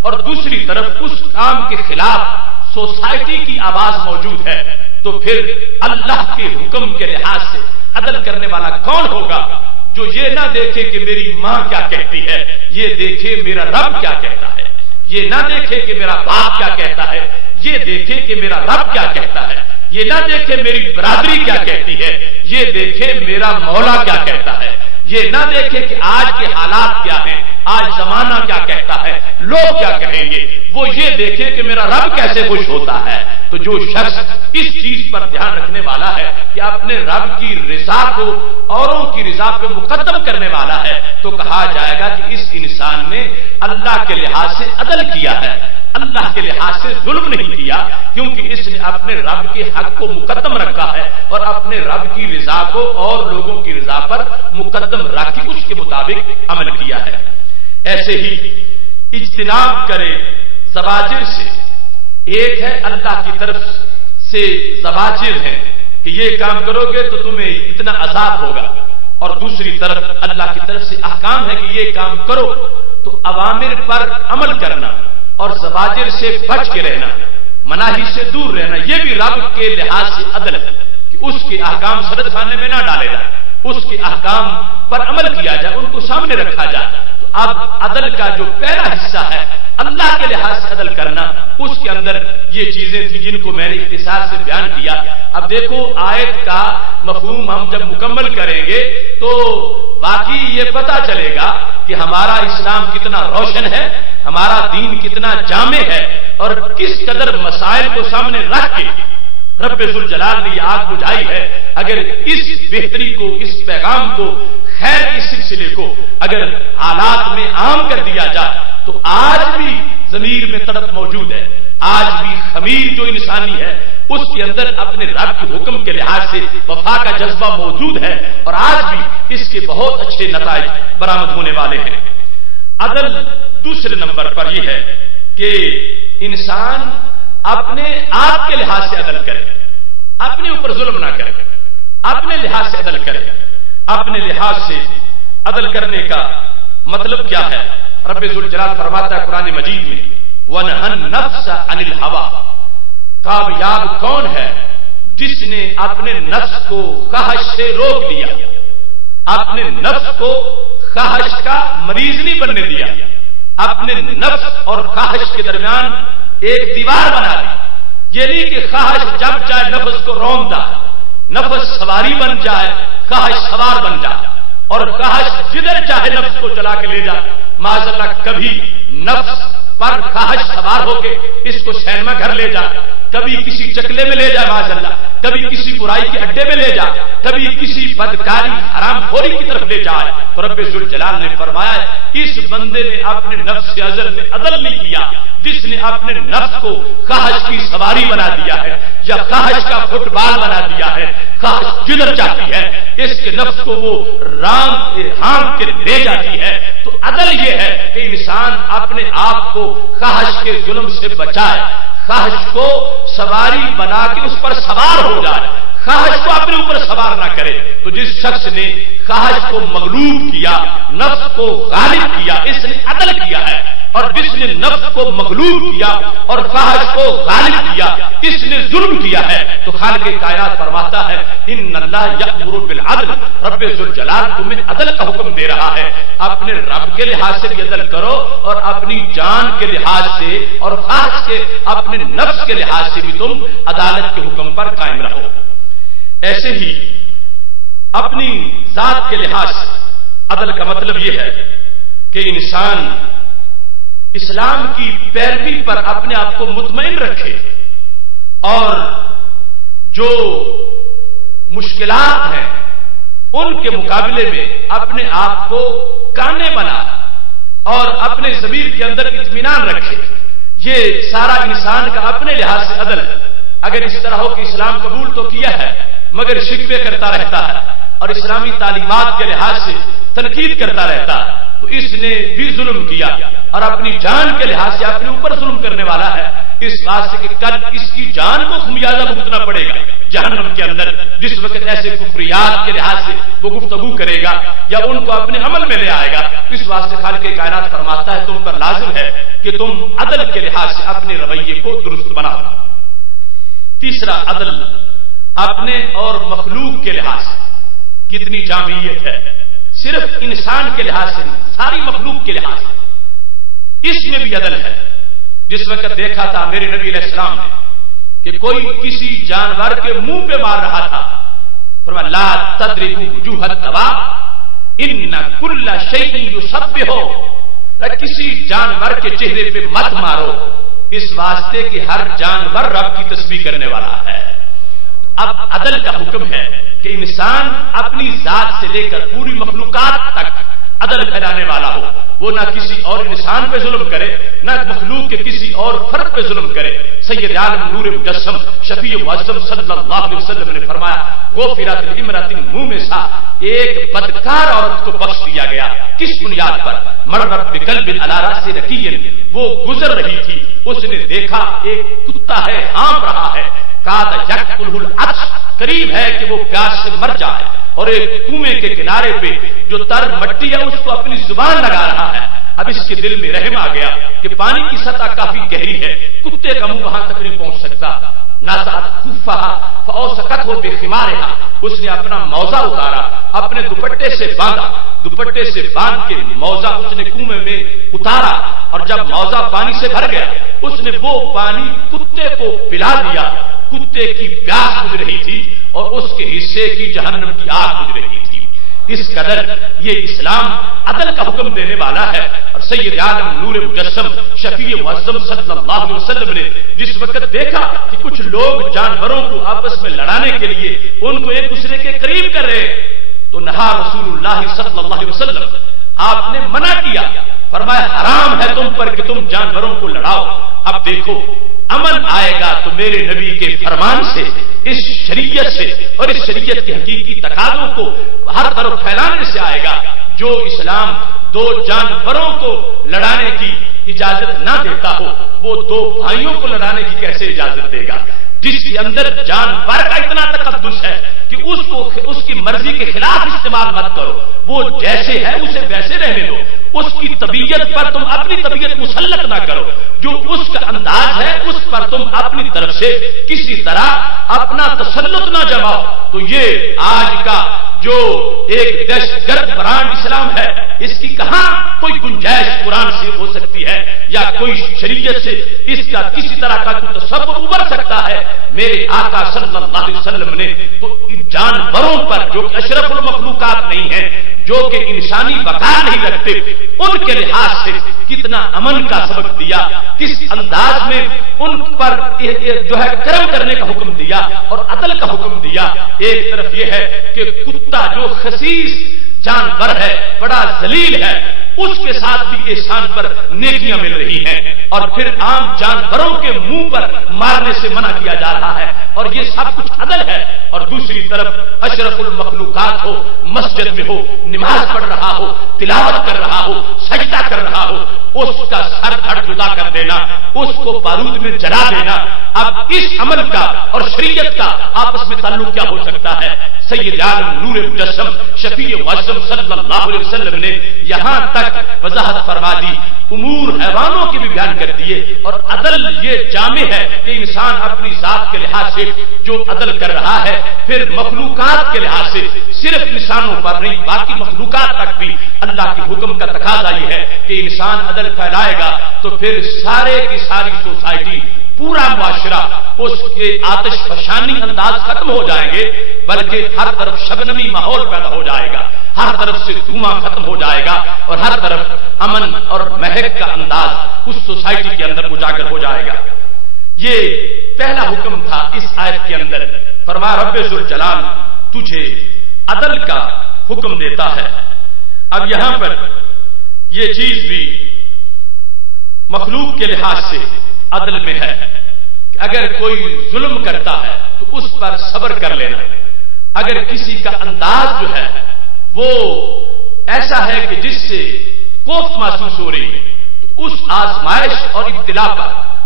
اور دوسری طرف اس کام کے خلاف سوسائٹی کی آواز موجود ہے، تو پھر اللہ کے حکم کے لحاظ سے عدل کرنے والا کون ہوگا جو یہ نہ دیکھے کہ میری ماں کیا کہتی ہے، یہ دیکھے میرا رب کیا کہتا ہے، یہ نہ دیکھے کہ میرا باپ کیا کہتا ہے، یہ دیکھے کہ میرا رب کیا کہتا ہے، یہ نہ دیکھے میری برادری کیا کہتی ہے، یہ دیکھے میرا مولا کیا کہتا ہے، یہ نہ دیکھے کہ آج کے حالات کیا ہیں، آج زمانہ کیا کہتا ہے، لوگ کیا کہیں گے، وہ یہ دیکھے کہ میرا رب کیسے خوش ہوتا ہے۔ تو جو شخص اس چیز پر دھیان رکھنے والا ہے کہ اپنے رب کی رضا کو اوروں کی رضا پہ مقدم کرنے والا ہے، تو کہا جائے گا کہ اس انسان نے اللہ کے لحاظ سے عدل کیا ہے، اللہ کے لحاظ سے ظلم نہیں کیا، کیونکہ اس نے اپنے رب کے حق کو مقدم رکھا ہے اور اپنے رب کی رضا کو اور لوگوں کی رضا پر مقدم رکھ کے اس کے مطابق عمل کیا ہے۔ ایسے ہی اجتناب کرے زواجر سے، ایک ہے اللہ کی طرف سے زواجر ہیں کہ یہ کام کرو گے تو تمہیں اتنا عذاب ہوگا، اور دوسری طرف اللہ کی طرف سے احکام ہے کہ یہ کام کرو، تو اوامر پر عمل کرنا اور زواجر سے بچ کے رہنا، مناہی سے دور رہنا، یہ بھی رب کے لحاظ سے عدل ہے کہ اس کے احکام سرد خانے میں نہ ڈالے جائے، اس کے احکام پر عمل کیا جائے، ان کو سامنے رکھا جائے۔ تو اب عدل کا جو پہلا حصہ ہے اللہ کے لحاظ سے عدل کرنا، اس کے اندر یہ چیزیں تھیں جن کو میں نے اختصار سے بیان کیا۔ اب دیکھو آیت کا مفہوم ہم جب مکمل کریں گے تو واقعی یہ پتہ چلے گا کہ ہمارا اسلام کتنا روشن ہے، ہمارا دین کتنا جامع ہے، اور کس قدر مسائل کو سامنے رکھ کے رب ذوالجلال نے یہ آگ بجھائی ہے۔ اگر اس بہتری کو، اس پیغام کو، خیر کے سلسلے کو اگر حالات میں عام کر دیا جائے تو آج بھی ضمیر میں تڑپ موجود ہے، آج بھی خمیر جو انسانی ہے اس کے اندر اپنے رب کے حکم کے لحاظ سے وفا کا جذبہ موجود ہے، اور آج بھی اس کے بہت اچھے نتائج برآمد ہونے والے ہیں۔ عدل دوسرے نمبر پر یہ ہے کہ انسان اپنے آپ کے لحاظ سے عدل کرے، اپنے اوپر ظلم نہ کرے، اپنے لحاظ سے عدل کرے۔ اپنے لحاظ سے عدل کرنے کا مطلب کیا ہے؟ رب ذوالجلال فرماتا ہے قرآن مجید میں وَنَهَ النَّفْسَ عَنِ الْهَوَىٰ، کامیاب کون ہے جس نے اپنے نفس کو خواہش سے روک لیا، اپنے نفس کو خواہش کا مریض نہیں بننے دیا، اپنے نفس اور خواہش کے درمیان ایک دیوار بنا دی۔ یہ نہیں کہ خواہش جب چاہے نفس کو روندہ، نفس سواری بن جائے، خواہش سوار بن جائے، اور خواہش جدھر چاہے نفس کو چلا کے لے جائے۔ معاذ اللہ کبھی نفس پر خواہش سوار ہو کے اس کو سینما گھر لے جائے، کبھی کسی چکلے میں لے جائے معاذ اللہ، کبھی کسی برائی کے اڈے میں لے جائے، کبھی کسی بدکاری حرام خوری کی طرف لے جائے، تو رب ذوالجلال نے فرمایا اس بندے نے اپنے نفس سے عدل نہیں کیا، جس نے اپنے نفس کو خواہش کی سواری بنا دیا ہے یا خواہش کا فٹ بال بنا دیا ہے، خواہش جدھر چاہتی ہے اس کے نفس کو وہ ہانک کے لے جاتی ہے۔ تو عدل یہ ہے کہ انسان اپنے آپ کو خواہش کے ظلم سے بچائے، خواہش کو سواری بنا کے اس پر سوار ہو جائے، خواہش کو اپنے اوپر سوار نہ کرے۔ تو جس شخص نے خواہش کو مغلوب کیا، نفس کو غالب کیا، اس نے عدل کیا ہے، اور جس نے نفس کو مغلوب کیا اور خواہش کو غالب کیا اس نے ظلم کیا ہے۔ تو خالق کائنات فرماتا ہے ان اللہ یأمر بالعدل، رب ذوالجلال تمہیں عدل کا حکم دے رہا ہے، اپنے رب کے لحاظ سے بھی عدل کرو اور اپنی جان کے لحاظ سے اور خاص کے اپنے نفس کے لحاظ سے بھی تم عدالت کے حکم پر قائم رہو۔ ایسے ہی اپنی ذات کے لحاظ سے عدل کا مطلب یہ ہے کہ انسان اسلام کی پیروی پر اپنے آپ کو مطمئن رکھے اور جو مشکلات ہیں ان کے مقابلے میں اپنے آپ کو کانے بنا اور اپنے ضمیر کے اندر اطمینان رکھے۔ یہ سارا انسان کا اپنے لحاظ سے عدل ہے۔ اگر اس طرح ہو کہ اسلام قبول تو کیا ہے مگر شکوے کرتا رہتا ہے اور اسلامی تعلیمات کے لحاظ سے تنقید کرتا رہتا ہے تو اس نے بھی ظلم کیا اور اپنی جان کے لحاظ سے اپنے اوپر ظلم کرنے والا ہے۔ اس واسطے کہ کل اس کی جان کو خمیازہ بھگتنا پڑے گا جہنم کے اندر، جس وقت ایسے کفریات کے لحاظ سے وہ گفتگو کرے گا یا ان کو اپنے عمل میں لے آئے گا۔ اس واسطے خالق کائنات فرماتا ہے تم پر لازم ہے کہ تم عدل کے لحاظ سے اپنے رویے کو درست بناؤ۔ تیسرا، عدل اپنے اور مخلوق کے لحاظ سے کتنی جامعیت ہے، صرف انسان کے لحاظ سے نہیں، ساری مخلوق کے لحاظ سے اس میں بھی عدل ہے۔ جس وقت دیکھا تھا میرے نبی علیہ السلام نے کہ کوئی کسی جانور کے منہ پہ مار رہا تھا، فرمایا لا تضربوا وجوہ الدواب ان کل شیء یسبح، کسی جانور کے چہرے پہ مت مارو، اس واسطے کہ ہر جانور رب کی تسبیح کرنے والا ہے۔ اب عدل کا حکم ہے کہ انسان اپنی ذات سے لے کر پوری مخلوقات تک عدل پھیلانے والا ہو، وہ نہ کسی اور انسان پہ ظلم کرے، نہ مخلوق کے کسی اور فرد پہ ظلم کرے۔ سید عالم نور مجسم شفیع معظم صلی اللہ علیہ وسلم نے فرمایا غفرت لامرأۃ مومسہ، ایک بدکار عورت کو بخش دیا گیا۔ کس بنیاد پر؟ مرت بقلب علی راس رقی، وہ گزر رہی تھی، اس نے دیکھا ایک کتا ہے ہانپ رہا ہے، کاد یقتلہ العطش، قریب ہے کہ وہ پیاس سے مر جائے، اور ایک کنویں کے کنارے پہ جو تر مٹی ہے اس کو اپنی زبان لگا رہا ہے۔ اب اس کے دل میں رحم آ گیا کہ پانی کی سطح کافی گہری ہے، کتے کا منہ وہاں تک نہیں پہنچ سکتا۔ نازعت کفھہا فاوسقتہ بخمارہا، اس نے اپنا موزہ اتارا، اپنے دوپٹے سے باندھا، دوپٹے سے باندھ کے موزہ اس نے کنویں میں اتارا، اور جب موزہ پانی سے بھر گیا اس نے وہ پانی کتے کو پلا دیا۔ کتے کی پیاس بجھ رہی تھی اور اس کے حصے کی جہنم کی آگ بجھ رہی تھی۔ اس قدر یہ اسلام عدل کا حکم دینے والا ہے۔ اور سید عالم نور مجسم شفیع معظم صلی اللہ علیہ وسلم نے جس وقت دیکھا کہ کچھ لوگ جانوروں کو آپس میں لڑانے کے لیے ان کو ایک دوسرے کے قریب کر رہے تو نہا رسول اللہ صلی اللہ علیہ وسلم، آپ نے منع کیا، فرمایا حرام ہے تم پر کہ تم جانوروں کو لڑاؤ۔ اب دیکھو امن آئے گا تو میرے نبی کے فرمان سے، اس شریعت سے، اور اس شریعت کے حقیقی تقاضوں کو ہر طرف پھیلانے سے آئے گا۔ جو اسلام دو جانوروں کو لڑانے کی اجازت نہ دیتا ہو وہ دو بھائیوں کو لڑانے کی کیسے اجازت دے گا؟ جس کے اندر جانور کا اتنا تقدس ہے کہ اس کو اس کی مرضی کے خلاف استعمال مت کرو، وہ جیسے ہے اسے ویسے رہنے دو، اس کی طبیعت پر تم اپنی طبیعت مسلط نہ کرو، جو اس کا انداز ہے اس پر تم اپنی طرف سے کسی طرح اپنا تسلط نہ جماؤ۔ تو یہ آج کا جو ایک دہشت گرد برانڈ اسلام ہے، اس کی کہاں کوئی گنجائش قرآن سے ہو سکتی ہے یا کوئی شریعت سے اس کا کسی طرح کا کوئی تصور ابھر سکتا ہے؟ میرے آقا صلی اللہ علیہ وسلم نے تو جانوروں پر جو کہ اشرف المخلوقات نہیں ہیں، جو کہ انسانی وقار نہیں رکھتے، ان کے لحاظ سے کتنا امن کا سبق دیا، کس انداز میں ان پر جو ہے کرم کرنے کا حکم دیا اور عدل کا حکم دیا۔ ایک طرف یہ ہے کہ کتا جو خسیس جانور ہے، بڑا ذلیل ہے، اس کے ساتھ بھی احسان پر نیکیاں مل رہی ہیں، اور پھر عام جانوروں کے منہ پر مارنے سے منع کیا جا رہا ہے، اور یہ سب کچھ عدل ہے۔ اور دوسری طرف اشرف المخلوقات ہو، مسجد میں ہو، نماز پڑھ رہا ہو، تلاوت کر رہا ہو، سجدہ کر رہا ہو، اس کا سر دھڑ جدا کر دینا، اس کو بارود میں جلا دینا۔ اب اس عمل کا اور شریعت کا آپس میں تعلق کیا ہو سکتا ہے؟ سید عالم نور مجسم شفیع معظم صلی اللہ علیہ وسلم نے یہاں تک وضاحت فرما دی، امور حیوانوں کے بھی بیان کر دیے، اور عدل یہ جامع ہے کہ انسان اپنی ذات کے لحاظ سے جو عدل کر رہا ہے، پھر مخلوقات کے لحاظ سے صرف انسانوں پر نہیں باقی مخلوقات تک بھی اللہ کے حکم کا تقاضا یہ ہے کہ انسان عدل پھیلائے گا تو پھر سارے کی ساری سوسائٹی، پورا معاشرہ اس کے آتش فشانی انداز ختم ہو جائیں گے، بلکہ ہر طرف شبنمی ماحول پیدا ہو جائے گا، ہر طرف سے دھواں ختم ہو جائے گا، اور ہر طرف امن اور مہک کا انداز اس سوسائٹی کے اندر اجاگر ہو جائے گا۔ یہ پہلا حکم تھا اس آیت کے اندر، فرمایا رب ذوالجلال تجھے عدل کا حکم دیتا ہے۔ اب یہاں پر یہ چیز بھی مخلوق کے لحاظ سے عدل میں ہے کہ اگر کوئی ظلم کرتا ہے تو اس پر صبر کر لینا، اگر کسی کا انداز جو ہے وہ ایسا ہے کہ جس سے کوفت محسوس ہو رہی ہے تو اس آزمائش اور ابتلا پر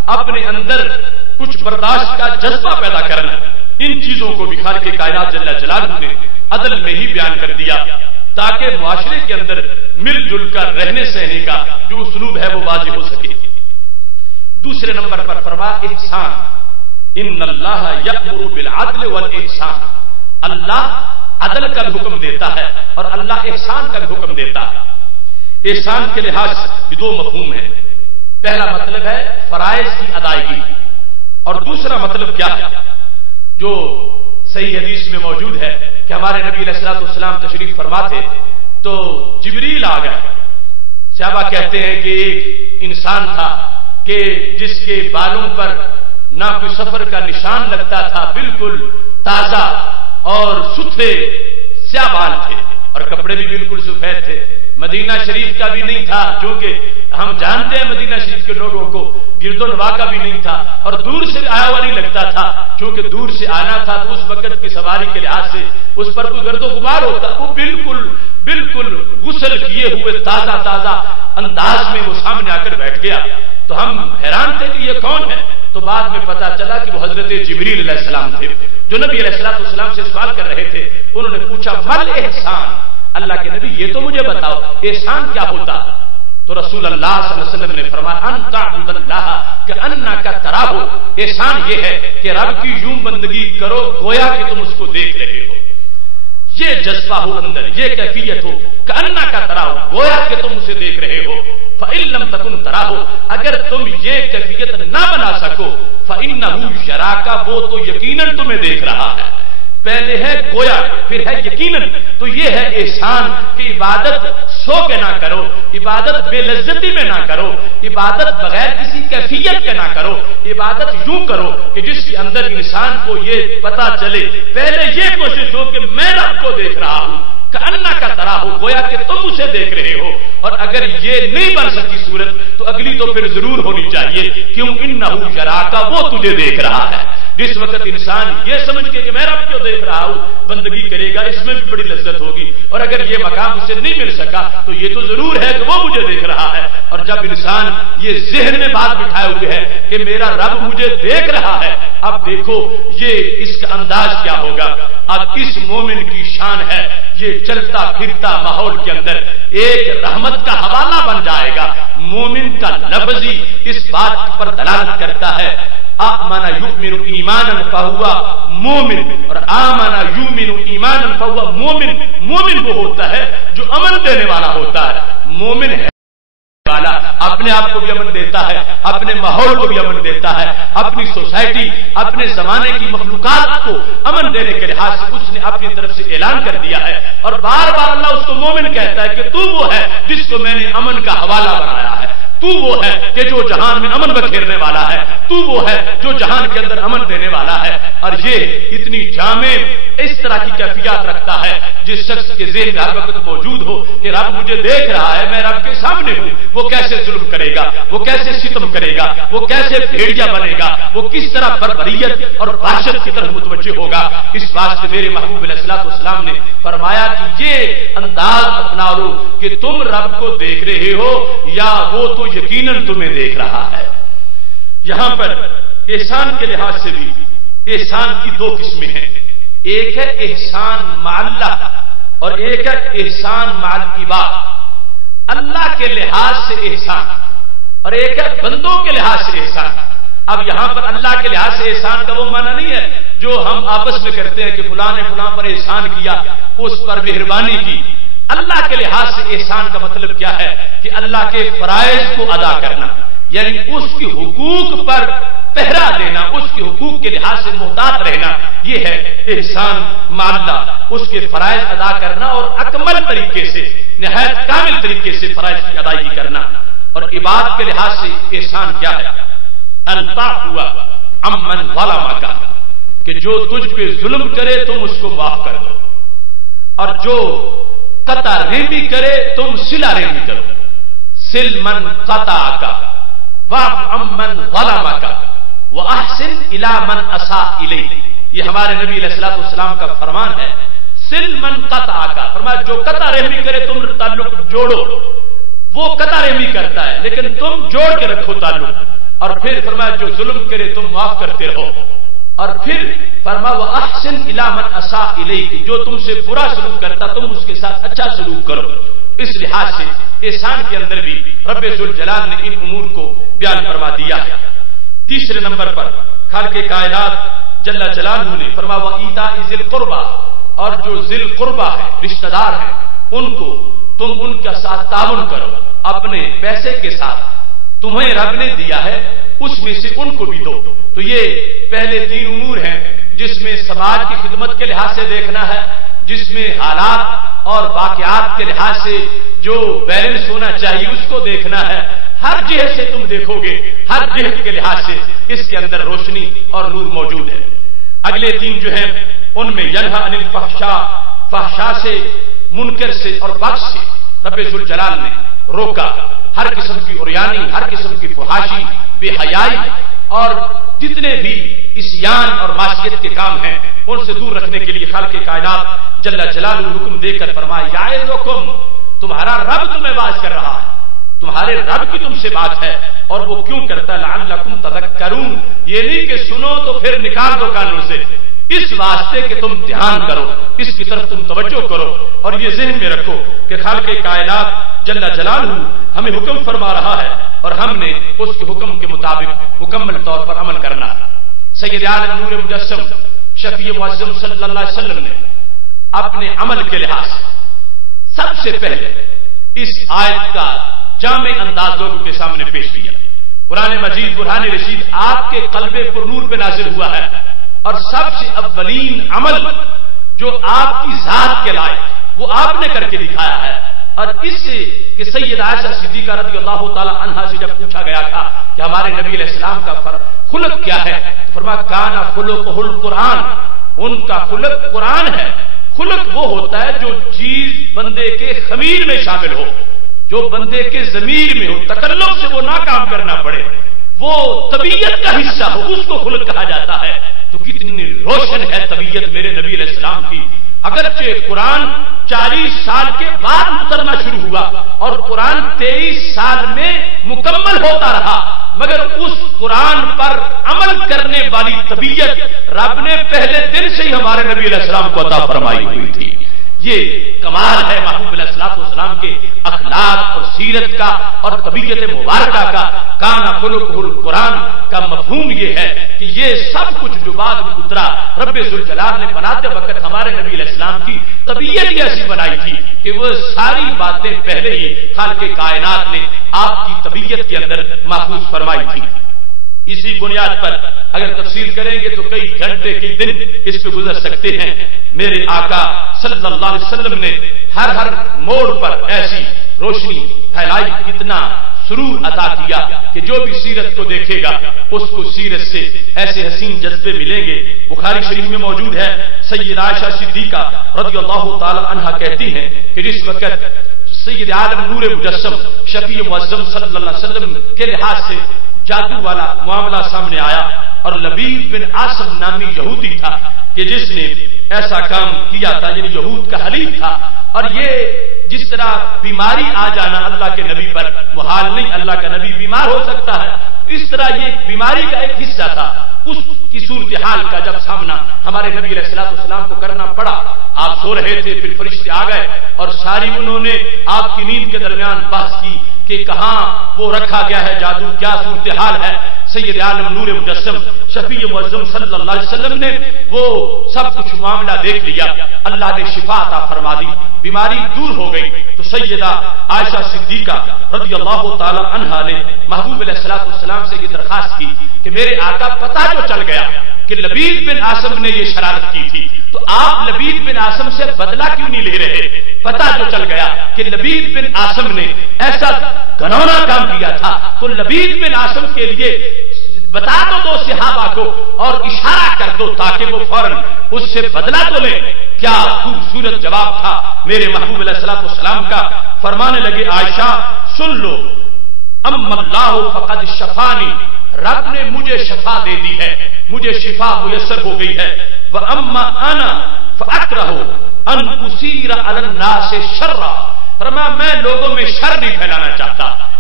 اپنے اندر کچھ برداشت کا جذبہ پیدا کرنا، ان چیزوں کو بھی خالق کائنات جل جلالہ نے عدل میں ہی بیان کر دیا تاکہ معاشرے کے اندر مل جل کر رہنے سہنے کا جو اسلوب ہے وہ واضح ہو سکے۔ دوسرے نمبر پر فرما احسان، ان اللہ یأمر بالعدل والاحسان، اللہ عدل کا بھی حکم دیتا ہے اور اللہ احسان کا بھی حکم دیتا ہے۔ احسان کے لحاظ سے دو مفہوم ہیں، پہلا مطلب ہے فرائض کی ادائیگی، اور دوسرا مطلب کیا ہے جو صحیح حدیث میں موجود ہے کہ ہمارے نبی علیہ الصلوۃ والسلام تشریف فرما تھے تو جبریل آ گئے۔ صحابہ کہتے ہیں کہ ایک انسان تھا کہ جس کے بالوں پر نہ کوئی سفر کا نشان لگتا تھا، بالکل تازہ اور ستھرے سیاہ بال تھے اور کپڑے بھی بالکل سفید تھے۔ مدینہ شریف کا بھی نہیں تھا، چونکہ ہم جانتے ہیں مدینہ شریف کے لوگوں کو گرد و نواح کا بھی نہیں تھا، اور دور سے آیا ہوا نہیں لگتا تھا، چونکہ دور سے آنا تھا تو اس وقت کی سواری کے لحاظ سے اس پر کوئی گرد و غبار ہوتا، وہ بالکل غسل کیے ہوئے تازہ انداز میں وہ سامنے آ کر بیٹھ گیا تو ہم حیران تھے کہ یہ کون ہے، تو بعد میں پتا چلا کہ وہ حضرت جبریل علیہ السلام تھے جو نبی علیہ السلام سے سوال کر رہے تھے۔ انہوں نے پوچھا مل احسان، اللہ کے نبی یہ تو مجھے بتاؤ احسان کیا ہوتا؟ تو رسول اللہ صلی اللہ علیہ وسلم نے فرمایا ان تعبد اللہ کأنک تراہ، احسان یہ ہے کہ رب کی یوں بندگی کرو گویا کہ تم اس کو دیکھ رہے ہو، یہ جذبہ ہو اندر، یہ کیفیت ہو کأنک تراہ، گویا کہ تم اسے دیکھ رہے ہو۔ فإن لم تکن تراہ، اگر تم یہ کیفیت نہ بنا سکو فإنہ یراک، وہ تو یقیناً تمہیں دیکھ رہا ہے۔ پہلے ہے گویا پھر ہے یقیناً، تو یہ ہے احسان کہ عبادت سو کے نہ کرو، عبادت بے لذتی میں نہ کرو، عبادت بغیر کسی کیفیت کے نہ کرو، عبادت یوں کرو کہ جس کے اندر انسان کو یہ پتا چلے، پہلے یہ کوشش ہو کہ میں رب کو دیکھ رہا ہوں، کأنک تراہ، گویا کہ تم اسے دیکھ رہے ہو۔ اور اگر یہ نہیں بن سکی صورت تو اگلی تو پھر ضرور ہونی چاہیے، کیوں انہ یراک، وہ تجھے دیکھ رہا ہے۔ جس وقت انسان یہ سمجھ کے کہ میں رب کو دیکھ رہا ہوں بندگی کرے گا، اس میں بھی بڑی لذت ہوگی، اور اگر یہ مقام اسے نہیں مل سکا تو یہ تو ضرور ہے کہ وہ مجھے دیکھ رہا ہے۔ اور جب انسان یہ ذہن میں بات بٹھائے ہوئے ہے کہ میرا رب مجھے دیکھ رہا ہے، اب دیکھو یہ اس کا انداز کیا ہوگا۔ اب اس مومن کی شان ہے یہ چلتا پھرتا ماحول کے اندر ایک رحمت کا حوالہ بن جائے گا۔ مومن کا لفظ ہی اس بات پر دلالت کرتا ہے آمن یؤمن ایمانا فہو مومن، اور آمن یؤمن ایمانا فہو مومن۔ مومن وہ ہوتا ہے جو امن دینے والا ہوتا ہے، مومن ہے والا اپنے آپ کو بھی امن دیتا ہے، اپنے ماحول کو بھی امن دیتا ہے، اپنی سوسائٹی اپنے زمانے کی مخلوقات کو امن دینے کے لحاظ سے اس نے اپنی طرف سے اعلان کر دیا ہے، اور بار بار اللہ اس کو مومن کہتا ہے کہ تو وہ ہے جس کو میں نے امن کا حوالہ بنایا ہے، تو وہ ہے کہ جو جہان میں امن بکھیرنے والا ہے، تو وہ ہے جو جہان کے اندر امن دینے والا ہے۔ اور یہ اتنی جامع اس طرح کی کیفیات رکھتا ہے جس شخص کے ذہن میں ہر وقت موجود ہو کہ رب مجھے دیکھ رہا ہے، میں رب کے سامنے ہوں، وہ کیسے ظلم کرے گا، وہ کیسے ستم کرے گا، وہ کیسے بھیڑیا بنے گا، وہ کس طرح بربریت اور وحشت کی طرف متوجہ ہوگا۔ اس بات سے میرے محبوب علیہ الصلوۃ والسلام نے فرمایا کہ یہ انداز اپنا لو کہ تم رب کو دیکھ رہے ہو یا وہ تو یقیناً تمہیں دیکھ رہا ہے۔ یہاں پر احسان کے لحاظ سے بھی احسان کی دو قسمیں ہیں، ایک ہے احسان مع اللہ اور ایک ہے احسان مع العباد، اللہ کے لحاظ سے احسان، اور ایک ہے بندوں کے لحاظ سے احسان۔ اب یہاں پر اللہ کے لحاظ سے احسان کا وہ معنی نہیں ہے جو ہم آپس میں کرتے ہیں کہ فلاں نے فلاں پر احسان کیا، اس پر مہربانی کی۔ اللہ کے لحاظ سے احسان کا مطلب کیا ہے کہ اللہ کے فرائض کو ادا کرنا، یعنی اس کے حقوق پر پہرا دینا، اس کے حقوق کے لحاظ سے محتاط رہنا، یہ ہے احسان مع اللہ، اس کے فرائض ادا کرنا اور اکمل طریقے سے نہایت کامل طریقے سے فرائض کی ادائیگی کرنا۔ اور عباد کے لحاظ سے احسان کیا ہے؟ ان تعفو عمن ظلمک، کہ جو تجھ پہ ظلم کرے تم اس کو معاف کر دو، اور جو قطع رحمی کرے تم صلہ رحمی کرو۔ سل من قطعک واعف عمن ظلمک واحسن الی من اساء الیک، یہ ہمارے نبی علیہ الصلوۃ والسلام کا فرمان ہے۔ سل من قطعک، فرمایا جو قطع رحمی کرے تم تعلق جوڑو، وہ قطع رحمی کرتا ہے لیکن تم جوڑ کے رکھو تعلق۔ اور پھر فرمایا جو ظلم کرے تم معاف کرتے رہو، اور پھر فرمایا وَأَحْسِنْ إِلَىٰ مَنْ أَسَاءَ إِلَيْكَ، جو تم سے برا سلوک کرتا تم اس کے ساتھ اچھا سلوک کرو۔ اس لحاظ سے احسان کے اندر بھی رب ذوالجلال نے ان امور کو بیان فرما دیا ہے۔ تیسرے نمبر پر خالق کائنات جل جلالہ نے فرمایا وَإِيتَاءِ ذِي الْقُرْبَىٰ، اور جو ذی القربہ ہے رشتہ دار ہیں ان کو تم ان کے ساتھ تعاون کرو، اپنے پیسے کے ساتھ تمہیں رب نے دیا ہے اس میں سے ان کو بھی دو۔ تو یہ پہلے تین امور ہیں جس میں سماج کی خدمت کے لحاظ سے دیکھنا ہے، جس میں حالات اور واقعات کے لحاظ سے جو بیلنس ہونا چاہیے اس کو دیکھنا ہے۔ ہر جہت سے تم دیکھو گے، ہر جہت کے لحاظ سے اس کے اندر روشنی اور نور موجود ہے۔ اگلے تین جو ہیں ان میں ینہا عن الفحشاء، فحشاء سے، منکر سے اور بغض سے رب ذوالجلال نے روکا۔ ہر قسم کی عریانی، ہر قسم کی فحاشی، بے حیائی اور جتنے بھی عصیان اور معصیت کے کام ہیں ان سے دور رکھنے کے لیے خالق کائنات جل جلالہ حکم دے کر فرمایا یعظکم، تمہارا رب تمہیں واعظ کر رہا ہے، تمہارے رب کی تم سے بات ہے۔ اور وہ کیوں کرتا ہے؟ لعلکم تذکرون، یہ نہیں کہ سنو تو پھر نکال دو کانوں سے، اس واسطے کہ تم دھیان کرو، اس کی طرف تم توجہ کرو اور یہ ذہن میں رکھو کہ خالق کائنات جل جلالہ ہمیں حکم فرما رہا ہے اور ہم نے اس کے حکم کے مطابق مکمل طور پر عمل کرنا ہے۔ سید عالم نور مجسم شفیع معظم صلی اللہ علیہ وسلم نے اپنے عمل کے لحاظ سب سے پہلے اس آیت کا جامع انداز لوگوں کے سامنے پیش کیا۔ قرآن مجید برہان رشید آپ کے قلب پر نور پہ نازل ہوا ہے اور سب سے اولین عمل جو آپ کی ذات کے لائق وہ آپ نے کر کے دکھایا ہے۔ اور اس سے کہ سید عائشہ صدیقہ رضی اللہ تعالی عنہا سے جب پوچھا گیا تھا کہ ہمارے نبی علیہ السلام کا خلق کیا ہے تو فرمایا کانا خلقہ القرآن، ان کا خلق قرآن ہے۔ خلق وہ ہوتا ہے جو چیز بندے کے خمیر میں شامل ہو، جو بندے کے ضمیر میں ہو، تکلف سے وہ نہ کام کرنا پڑے، وہ طبیعت کا حصہ ہو، اس کو خلق کہا جاتا ہے۔ تو کتنی روشن ہے طبیعت میرے نبی علیہ السلام کی۔ اگرچہ قرآن 40 سال کے بعد اترنا شروع ہوا اور قرآن 23 سال میں مکمل ہوتا رہا، مگر اس قرآن پر عمل کرنے والی طبیعت رب نے پہلے دن سے ہی ہمارے نبی علیہ السلام کو عطا فرمائی ہوئی تھی۔ یہ کمال ہے محبوب علیہ السلام کے اخلاق اور سیرت کا اور طبیعت مبارکہ کا۔ کانا خلقہ القرآن کا مفہوم یہ ہے کہ یہ سب کچھ جو بعد میں اترا رب ذوالجلال نے بناتے وقت ہمارے نبی علیہ السلام کی طبیعت ہی ایسی بنائی تھی کہ وہ ساری باتیں پہلے ہی خالق کائنات نے آپ کی طبیعت کے اندر محفوظ فرمائی تھی۔ اسی بنیاد پر اگر تفصیل کریں گے تو کئی گھنٹے کئی دن اس پہ گزر سکتے ہیں۔ میرے آقا صلی اللہ علیہ وسلم نے ہر موڑ پر ایسی روشنی پھیلائی، اتنا سرور عطا کیا کہ جو بھی سیرت کو دیکھے گا اس کو سیرت سے ایسے حسین جذبے ملیں گے۔ بخاری شریف میں موجود ہے، سید عائشہ صدیقہ رضی اللہ تعالی عنہا کہتی ہیں کہ جس وقت سید عالم نور مجسم شفیع معظم صلی اللہ علیہ وسلم کے لحاظ سے جادو والا معاملہ سامنے آیا اور لبید بن عاصم نامی یہودی تھا کہ جس نے ایسا کام کیا تھا، یعنی یہود کا حلیف تھا، اور یہ جس طرح بیماری آ جانا اللہ کے نبی پر محال نہیں، اللہ کا نبی بیمار ہو سکتا ہے، اس طرح یہ بیماری کا ایک حصہ تھا۔ اس کی صورتحال کا جب سامنا ہمارے نبی علیہ السلام کو کرنا پڑا، آپ سو رہے تھے، پھر فرشتے آ گئے اور ساری انہوں نے آپ کی نیند کے درمیان بحث کی کہ کہاں وہ رکھا گیا ہے جادو، کیا صورتحال ہے۔ سید عالم نور مجسم شفیع معظم صلی اللہ علیہ وسلم نے وہ سب کچھ معاملہ دیکھ لیا، اللہ نے شفا عطا فرما دی، بیماری دور ہو گئی۔ تو سیدہ عائشہ صدیقہ رضی اللہ تعالی عنہا نے محبوب علیہ السلام سے یہ درخواست کی کہ میرے آقا پتہ جو چل گیا کہ لبید بن عاصم نے یہ شرارت کی تھی، تو آپ لبید بن عاصم سے بدلہ کیوں نہیں لے رہے؟ پتہ جو چل گیا کہ لبید بن عاصم نے ایسا گھنونا کام کیا تھا، تو لبید بن عاصم کے لیے بتا دو صحابہ کو اور اشارہ کر دو تاکہ وہ فوراً اس سے بدلہ تو لے۔ کیا خوبصورت جواب تھا میرے محبوب علیہ السلام کا۔ فرمانے لگے عائشہ سن لو، اما اللہ فقد شفانی، رب نے مجھے شفا دے دی ہے، مجھے شفا میسر ہو گئی ہے۔ واما انا فاکرہ ان اسیر علی الناس شرا، فرمایا میں لوگوں میں شر نہیں پھیلانا چاہتا،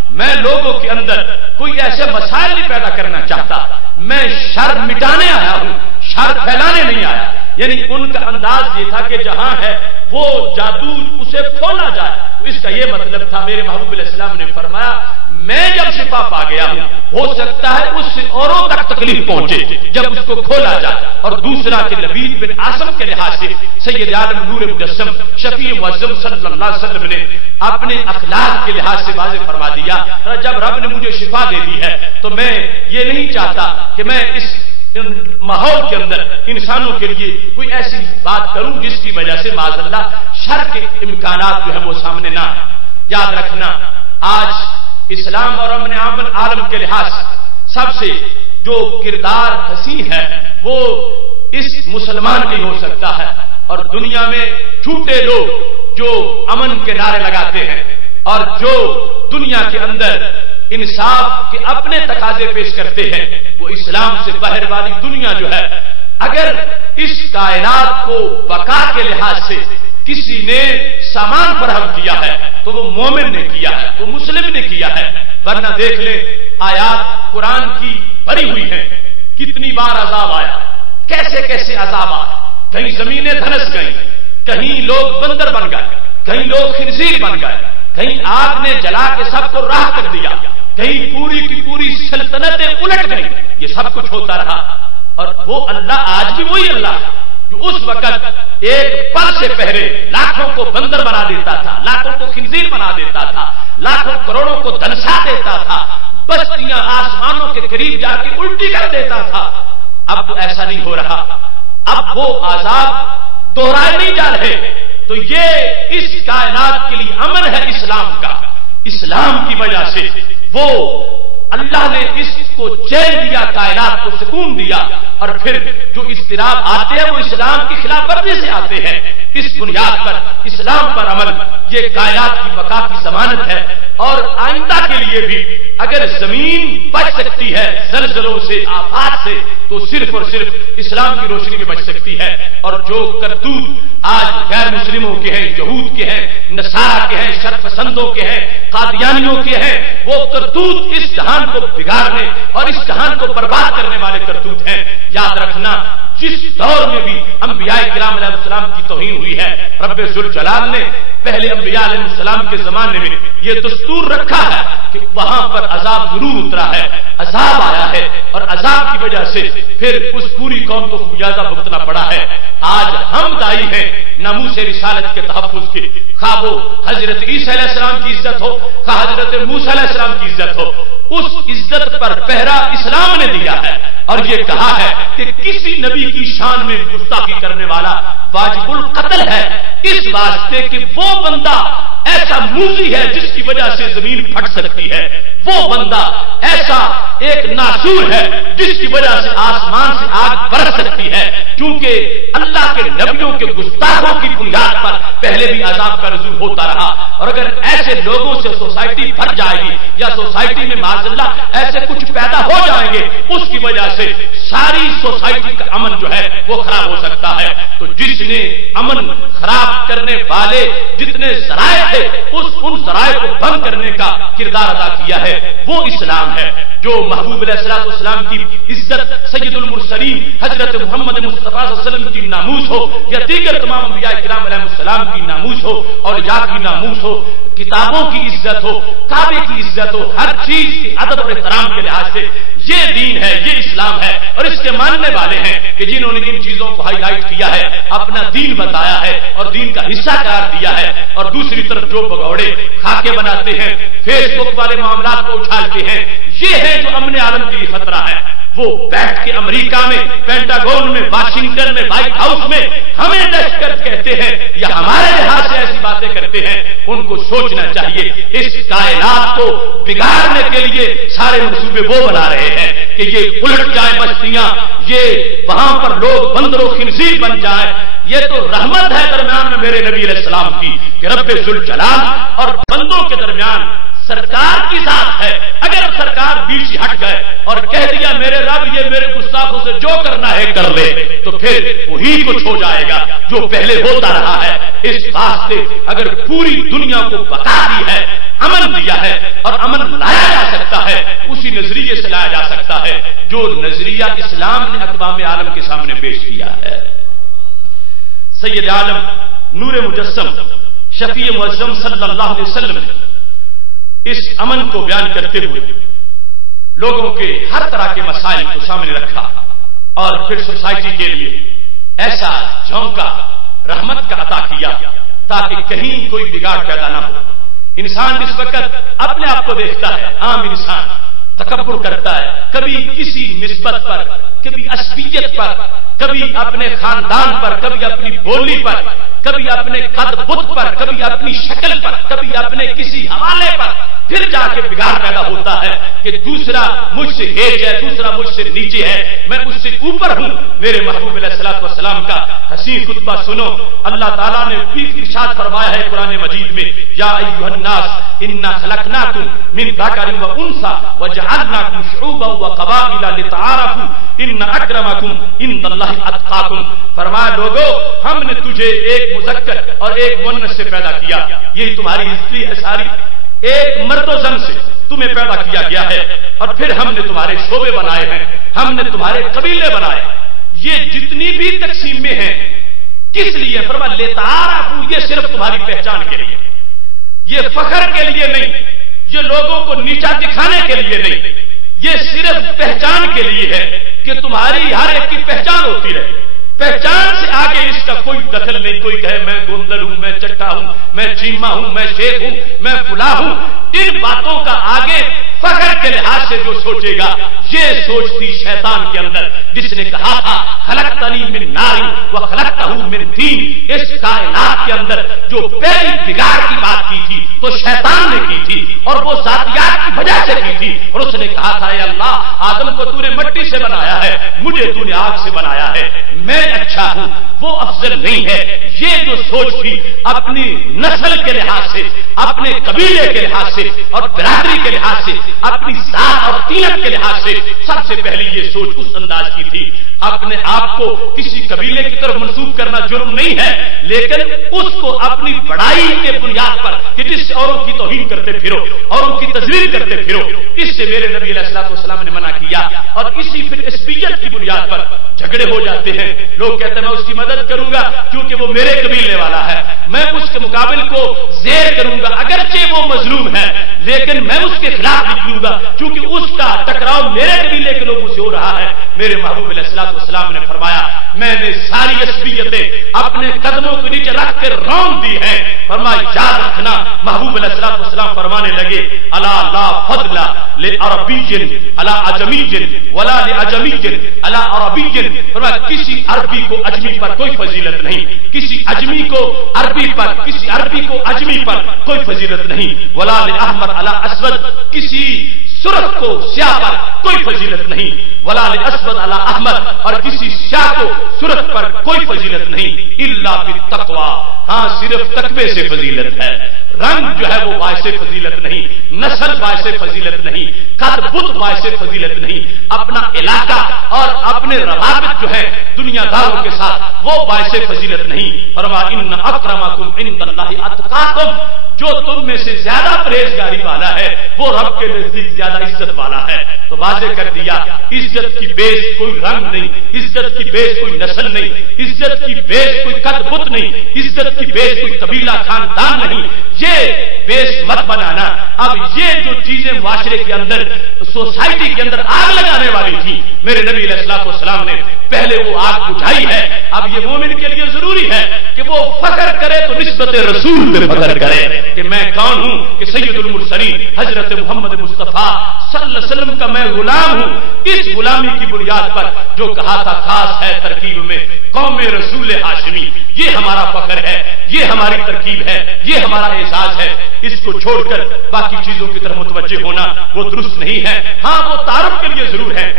میں لوگوں کے اندر کوئی ایسے مسائل نہیں پیدا کرنا چاہتا، میں شر مٹانے آیا ہوں، شر پھیلانے نہیں آیا۔ یعنی ان کا انداز یہ تھا کہ جہاں ہے وہ جادو اسے کھولا جائے۔ اس کا یہ مطلب تھا، میرے محبوب علیہ السلام نے فرمایا میں جب شفا پا گیا ہوں، ہو سکتا ہے اس سے اوروں تک تکلیف پہنچے جب اس کو کھولا جائے۔ اور دوسرا کہ لبید بن عاصم کے لحاظ سے سید عالم نور مجسم شفیع معظم صلی اللہ علیہ وسلم نے اپنے اخلاق کے لحاظ سے واضح فرما دیا، جب رب نے مجھے شفا دے دی ہے تو میں یہ نہیں چاہتا کہ میں اس ماحول کے اندر انسانوں کے لیے کوئی ایسی بات کروں جس کی وجہ سے معاذ اللہ شر کے امکانات جو ہے وہ سامنے نہ آئے۔ یاد رکھنا، آج اسلام اور امن عالم کے لحاظ سب سے جو کردار حسین ہے وہ اس مسلمان کا ہی ہو سکتا ہے، اور دنیا میں جھوٹے لوگ جو امن کے نعرے لگاتے ہیں اور جو دنیا کے اندر انصاف کے اپنے تقاضے پیش کرتے ہیں، وہ اسلام سے باہر والی دنیا جو ہے، اگر اس کائنات کو بقا کے لحاظ سے کسی نے سامان فراہم کیا ہے تو وہ مومن نے کیا ہے، وہ مسلم نے کیا ہے۔ ورنہ دیکھ لیں آیات قرآن کی بھری ہوئی ہیں، کتنی بار عذاب آیا، کیسے کیسے عذاب آیا، کہیں زمینیں دھنس گئیں، کہیں لوگ بندر بن گئے، کہیں لوگ خنزیر بن گئے، کہیں آگ نے جلا کے سب کو راہ کر دیا، کہیں پوری کی پوری سلطنتیں الٹ گئیں۔ یہ سب کچھ ہوتا رہا، اور وہ اللہ آج بھی وہی اللہ ہے جو اس وقت ایک پل سے پہلے لاکھوں کو بندر بنا دیتا تھا، لاکھوں کو خنزیر بنا دیتا تھا، لاکھوں کروڑوں کو دھنسا دیتا تھا، بستیاں آسمانوں کے قریب جا کے الٹی کر دیتا تھا۔ اب تو ایسا نہیں ہو رہا، اب وہ عذاب دوہرائے نہیں جا رہے۔ تو یہ اس کائنات کے لیے امن ہے اسلام کا، اسلام کی وجہ سے وہ اللہ نے اس کو چین دیا، کائنات کو سکون دیا، اور پھر جو اضطراب آتے ہیں وہ اسلام کی خلاف ورزی سے آتے ہیں۔ اس بنیاد پر اسلام پر عمل یہ کائنات کی بقا کی ضمانت ہے، اور آئندہ کے لیے بھی اگر زمین بچ سکتی ہے زلزلوں سے، آفات سے، تو صرف اور صرف اسلام کی روشنی میں بچ سکتی ہے۔ اور جو کرتوت آج غیر مسلموں کے ہیں، یہود کے ہیں، نصارہ کے ہیں، شر پسندوں کے ہیں، قادیانیوں کے ہیں، وہ کرتوت اس جہان کو بگاڑنے اور اس جہان کو برباد کرنے والے کرتوت ہیں۔ یاد رکھنا، جس دور میں بھی انبیاء کرام علیہ السلام کی توہین ہوئی ہے، رب ذوالجلال نے پہلے انبیاء علیہ السلام کے زمانے میں یہ دستور رکھا ہے کہ وہاں پر عذاب ضرور اترا ہے، عذاب آیا ہے، اور عذاب کی وجہ سے پھر اس پوری قوم کو خمیازہ بھگتنا پڑا ہے۔ آج ہم دائی ہیں ناموس رسالت کے تحفظ کے، خواہ وہ حضرت عیسیٰ علیہ السلام کی عزت ہو، خواہ حضرت موسیٰ علیہ السلام کی عزت ہو، اس عزت پر پہرا اسلام نے دیا ہے، اور یہ کہا ہے کہ کسی نبی کی شان میں گستاخی کرنے والا واجب القتل ہے، اس واسطے کہ وہ بندہ ایسا موذی ہے جس کی وجہ سے زمین پھٹ سکتی ہے، وہ بندہ ایسا ایک ناسور ہے جس کی وجہ سے آسمان سے آگ برس سکتی ہے، کیونکہ اللہ کے نبیوں کے گستاخوں کی بنیاد پر پہلے بھی عذاب کا نزول ہوتا رہا۔ اور اگر ایسے لوگوں سے سوسائٹی بھر جائے گی یا سوسائٹی میں معاذ اللہ ایسے کچھ پیدا ہو جائیں گے، اس کی وجہ سے ساری سوسائٹی کا امن جو ہے وہ خراب ہو سکتا ہے۔ تو جس نے امن خراب کرنے والے جتنے ذرائع تھے ان ذرائع کو بند کرنے کا کردار ادا کیا ہے، وہ اسلام ہے۔ جو محبوب علیہ السلام کی عزت، سید المرسلین حضرت محمد مصطفیٰ صلی اللہ علیہ وسلم کی ناموس ہو، یا دیگر تمام انبیاء کرام علیہ السلام کی ناموس ہو، اولیاء کی ناموس ہو، کتابوں کی عزت ہو، کعبے کی عزت ہو، ہر چیز کے ادب اور احترام کے لحاظ سے یہ دین ہے، یہ اسلام ہے، اور اس کے ماننے والے ہیں کہ جنہوں نے ان چیزوں کو ہائی لائٹ کیا ہے، اپنا دین بتایا ہے اور دین کا حصہ قرار دیا ہے۔ اور دوسری طرف جو بگوڑے خاکے بناتے ہیں، فیس بک والے معاملات کو اچھالتے ہیں، یہ ہے جو امن عالم کے لیے خطرہ ہے۔ وہ بیٹھ کے امریکہ میں، پینٹاگون میں، واشنگٹن میں، وائٹ ہاؤس میں ہمیں دہشت گرد کہتے ہیں یا ہمارے لحاظ سے ایسی باتیں کرتے ہیں، ان کو سوچنا چاہیے اس کائنات کو بگاڑنے کے لیے سارے منصوبے وہ بنا رہے ہیں کہ یہ الٹ جائے بستیاں، یہ وہاں پر لوگ بندر و خنزیر بن جائیں۔ یہ تو رحمت ہے درمیان میں میرے نبی علیہ السلام کی کہ رب ذوالجلال اور بندوں کے درمیان سرکار کی ذات ہے. اگر اب سرکار بیچ ہٹ گئے اور کہہ دیا میرے رب یہ میرے گستاخوں سے جو کرنا ہے کر لے, تو پھر وہی کچھ ہو جائے گا جو پہلے ہوتا رہا ہے. اس واسطے اگر پوری دنیا کو بقا دی ہے, امن دیا ہے, اور امن لایا جا سکتا ہے اسی نظریے سے لایا جا سکتا ہے جو نظریہ اسلام نے اقوام عالم کے سامنے پیش کیا ہے. سید عالم نور مجسم شفیع معظم صلی اللہ علیہ وسلم نے اس امن کو بیان کرتے ہوئے لوگوں کے ہر طرح کے مسائل کو سامنے رکھا اور پھر سوسائٹی کے لیے ایسا جھونکا رحمت کا عطا کیا تاکہ کہیں کوئی بگاڑ پیدا نہ ہو. انسان اس وقت اپنے آپ کو دیکھتا ہے, عام انسان تکبر کرتا ہے, کبھی کسی نسبت پر, کبھی عصبیت پر, کبھی اپنے خاندان پر, کبھی اپنی بولی پر, کبھی اپنے قد بت پر, کبھی اپنی شکل پر, کبھی اپنے کسی حوالے پر. پھر جا کے بگاڑ پیدا ہوتا ہے کہ دوسرا مجھ سے ہیج ہے, دوسرا مجھ سے نیچے ہے, میں اس سے اوپر ہوں. میرے محبوب علیہ الصلوۃ والسلام کا حسین خطبہ سنو. اللہ تعالیٰ نے بھی ارشاد فرمایا ہے قرآن مجید میں, یا ایھا الناس انا خلقناکم من ذکر و انثی وجعلناکم شعوبا وقبائل لتعارفوا ان اکرمکم عند اللہ اتقاکم. فرمایا لوگوں ہم نے تجھے ایک مذکر اور ایک مؤنث سے پیدا کیا, یہی تمہاری ہسٹری ہے ساری. ایک مرد و زن سے تمہیں پیدا کیا گیا ہے اور پھر ہم نے تمہارے شعبے بنائے ہیں, ہم نے تمہارے قبیلے بنائے. یہ جتنی بھی تقسیمیں ہیں کس لیے؟ فرمایا لتعارفوا, یہ صرف تمہاری پہچان کے لیے, یہ فخر کے لیے نہیں, یہ لوگوں کو نیچا دکھانے کے لیے نہیں, یہ صرف پہچان کے لیے ہے کہ تمہاری ہر ایک کی پہچان ہوتی رہے. پہچان سے آگے اس کا کوئی دخل نہیں. کوئی کہے میں گوندل ہوں, میں چٹا ہوں, میں چیما ہوں, میں شیخ ہوں, میں فلاں ہوں, ان باتوں کا آگے فخر کے لحاظ سے جو سوچے گا یہ سوچ تھی شیطان کے اندر, جس نے کہا تھا خلقتنی من نار و خلقتہ من طین. اس کائنات کے اندر جو پہلی بگاڑ کی بات کی تھی تو شیطان نے کی تھی اور وہ ذاتیات کی وجہ سے کی تھی. اور اس نے کہا تھا اے اللہ آدم کو تو نے مٹی سے بنایا ہے, مجھے تو نے آگ سے بنایا ہے, میں اچھا ہوں وہ افضل نہیں ہے. یہ جو سوچ تھی اپنی نسل کے لحاظ سے, اپنے قبیلے کے لحاظ سے اور برادری کے لحاظ سے, اپنی ذات اور قیمت کے لحاظ سے سب سے پہلے یہ سوچ اس انداز کی تھی. اپنے آپ کو کسی قبیلے کی طرف منسوب کرنا جرم نہیں ہے, لیکن اس کو اپنی بڑائی کے بنیاد پر کہ جس سے اوروں کی توہین کرتے پھرو, اوروں کی تذلیل کرتے پھرو, اس سے میرے نبی علیہ الصلوۃ والسلام نے منع کیا. اور اسی پھر عصبیت کی بنیاد پر جھگڑے ہو جاتے ہیں. لوگ کہتے ہیں میں اس کی مدد کروں گا کیونکہ وہ میرے قبیلے والا ہے, میں اس کے مقابل کو زیر کروں گا اگرچہ وہ مظلوم ہے, لیکن میں اس کے خلاف نکلوں گا کیونکہ اس کا ٹکراؤ میرے قبیلے کے لوگوں سے ہو رہا ہے. میرے محبوب علیہ الصلوۃ والسلام نے فرمایا میں نے ساری عصبیتیں اپنے قدموں کے نیچے رکھ کر رون دی ہیں. فرمایا یاد رکھنا, محبوب علیہ الصلوۃ والسلام فرمانے لگے الا لا فضل لعربی علی عجمی ولا لعجمی علی عربی. فرمایا کسی عربی کو اجمی پر کوئی فضیلت نہیں, کسی اجمی کو عربی پر, کسی عربی کو اجمی پر کوئی فضیلت نہیں. ولا لأحمر علی اسود, کسی سرخ کو سیاہ پر کوئی فضیلت نہیں. ولا لاسود علی احمر, اور کسی سیاہ کو سرخ پر کوئی فضیلت نہیں. الا بالتقوی, ہاں صرف تقوی سے فضیلت ہے. رنگ جو ہے وہ باعث فضیلت نہیں, نسل باعث فضیلت نہیں, قد بت باعث فضیلت نہیں, اپنا علاقہ اور اپنے روابط جو ہے دنیا داروں کے ساتھ وہ باعث فضیلت نہیں. فرمایا ان اکرمکم عند اللہ اتقاکم, جو تم میں سے زیادہ پرہیزگاری والا ہے وہ رب کے نزدیک زیادہ عزت والا ہے. تو واضح کر دیا عزت کی بیس کوئی رنگ نہیں, عزت کی بیس کوئی نسل نہیں, عزت کی بیس کوئی قد بت نہیں, عزت کی بیس کوئی قبیلہ خاندان نہیں. یہ بیس مت بنانا. اب یہ جو چیزیں معاشرے کے اندر سوسائٹی کے اندر آگ لگانے والی تھی میرے نبی علیہ الصلوۃ والسلام نے پہلے وہ آگ بجھائی ہے. اب یہ مومن کے لیے ضروری ہے کہ وہ فخر کرے تو نسبت رسول پہ فخر کرے کہ میں کون ہوں, کہ سید المرسلین حضرت محمد مصطفیٰ صلی اللہ علیہ وسلم کا میں غلام ہوں. اس غلامی کی بنیاد پر جو کہا تھا خاص ہے ترکیب میں قوم رسول ہاشمی, یہ ہمارا فخر ہے, یہ ہماری ترکیب ہے, یہ ہمارا اعزاز ہے. اس کو چھوڑ کر باقی چیزوں کی طرف متوجہ ہونا وہ درست نہیں ہے. ہاں وہ تعارف کے لیے ضرور ہے,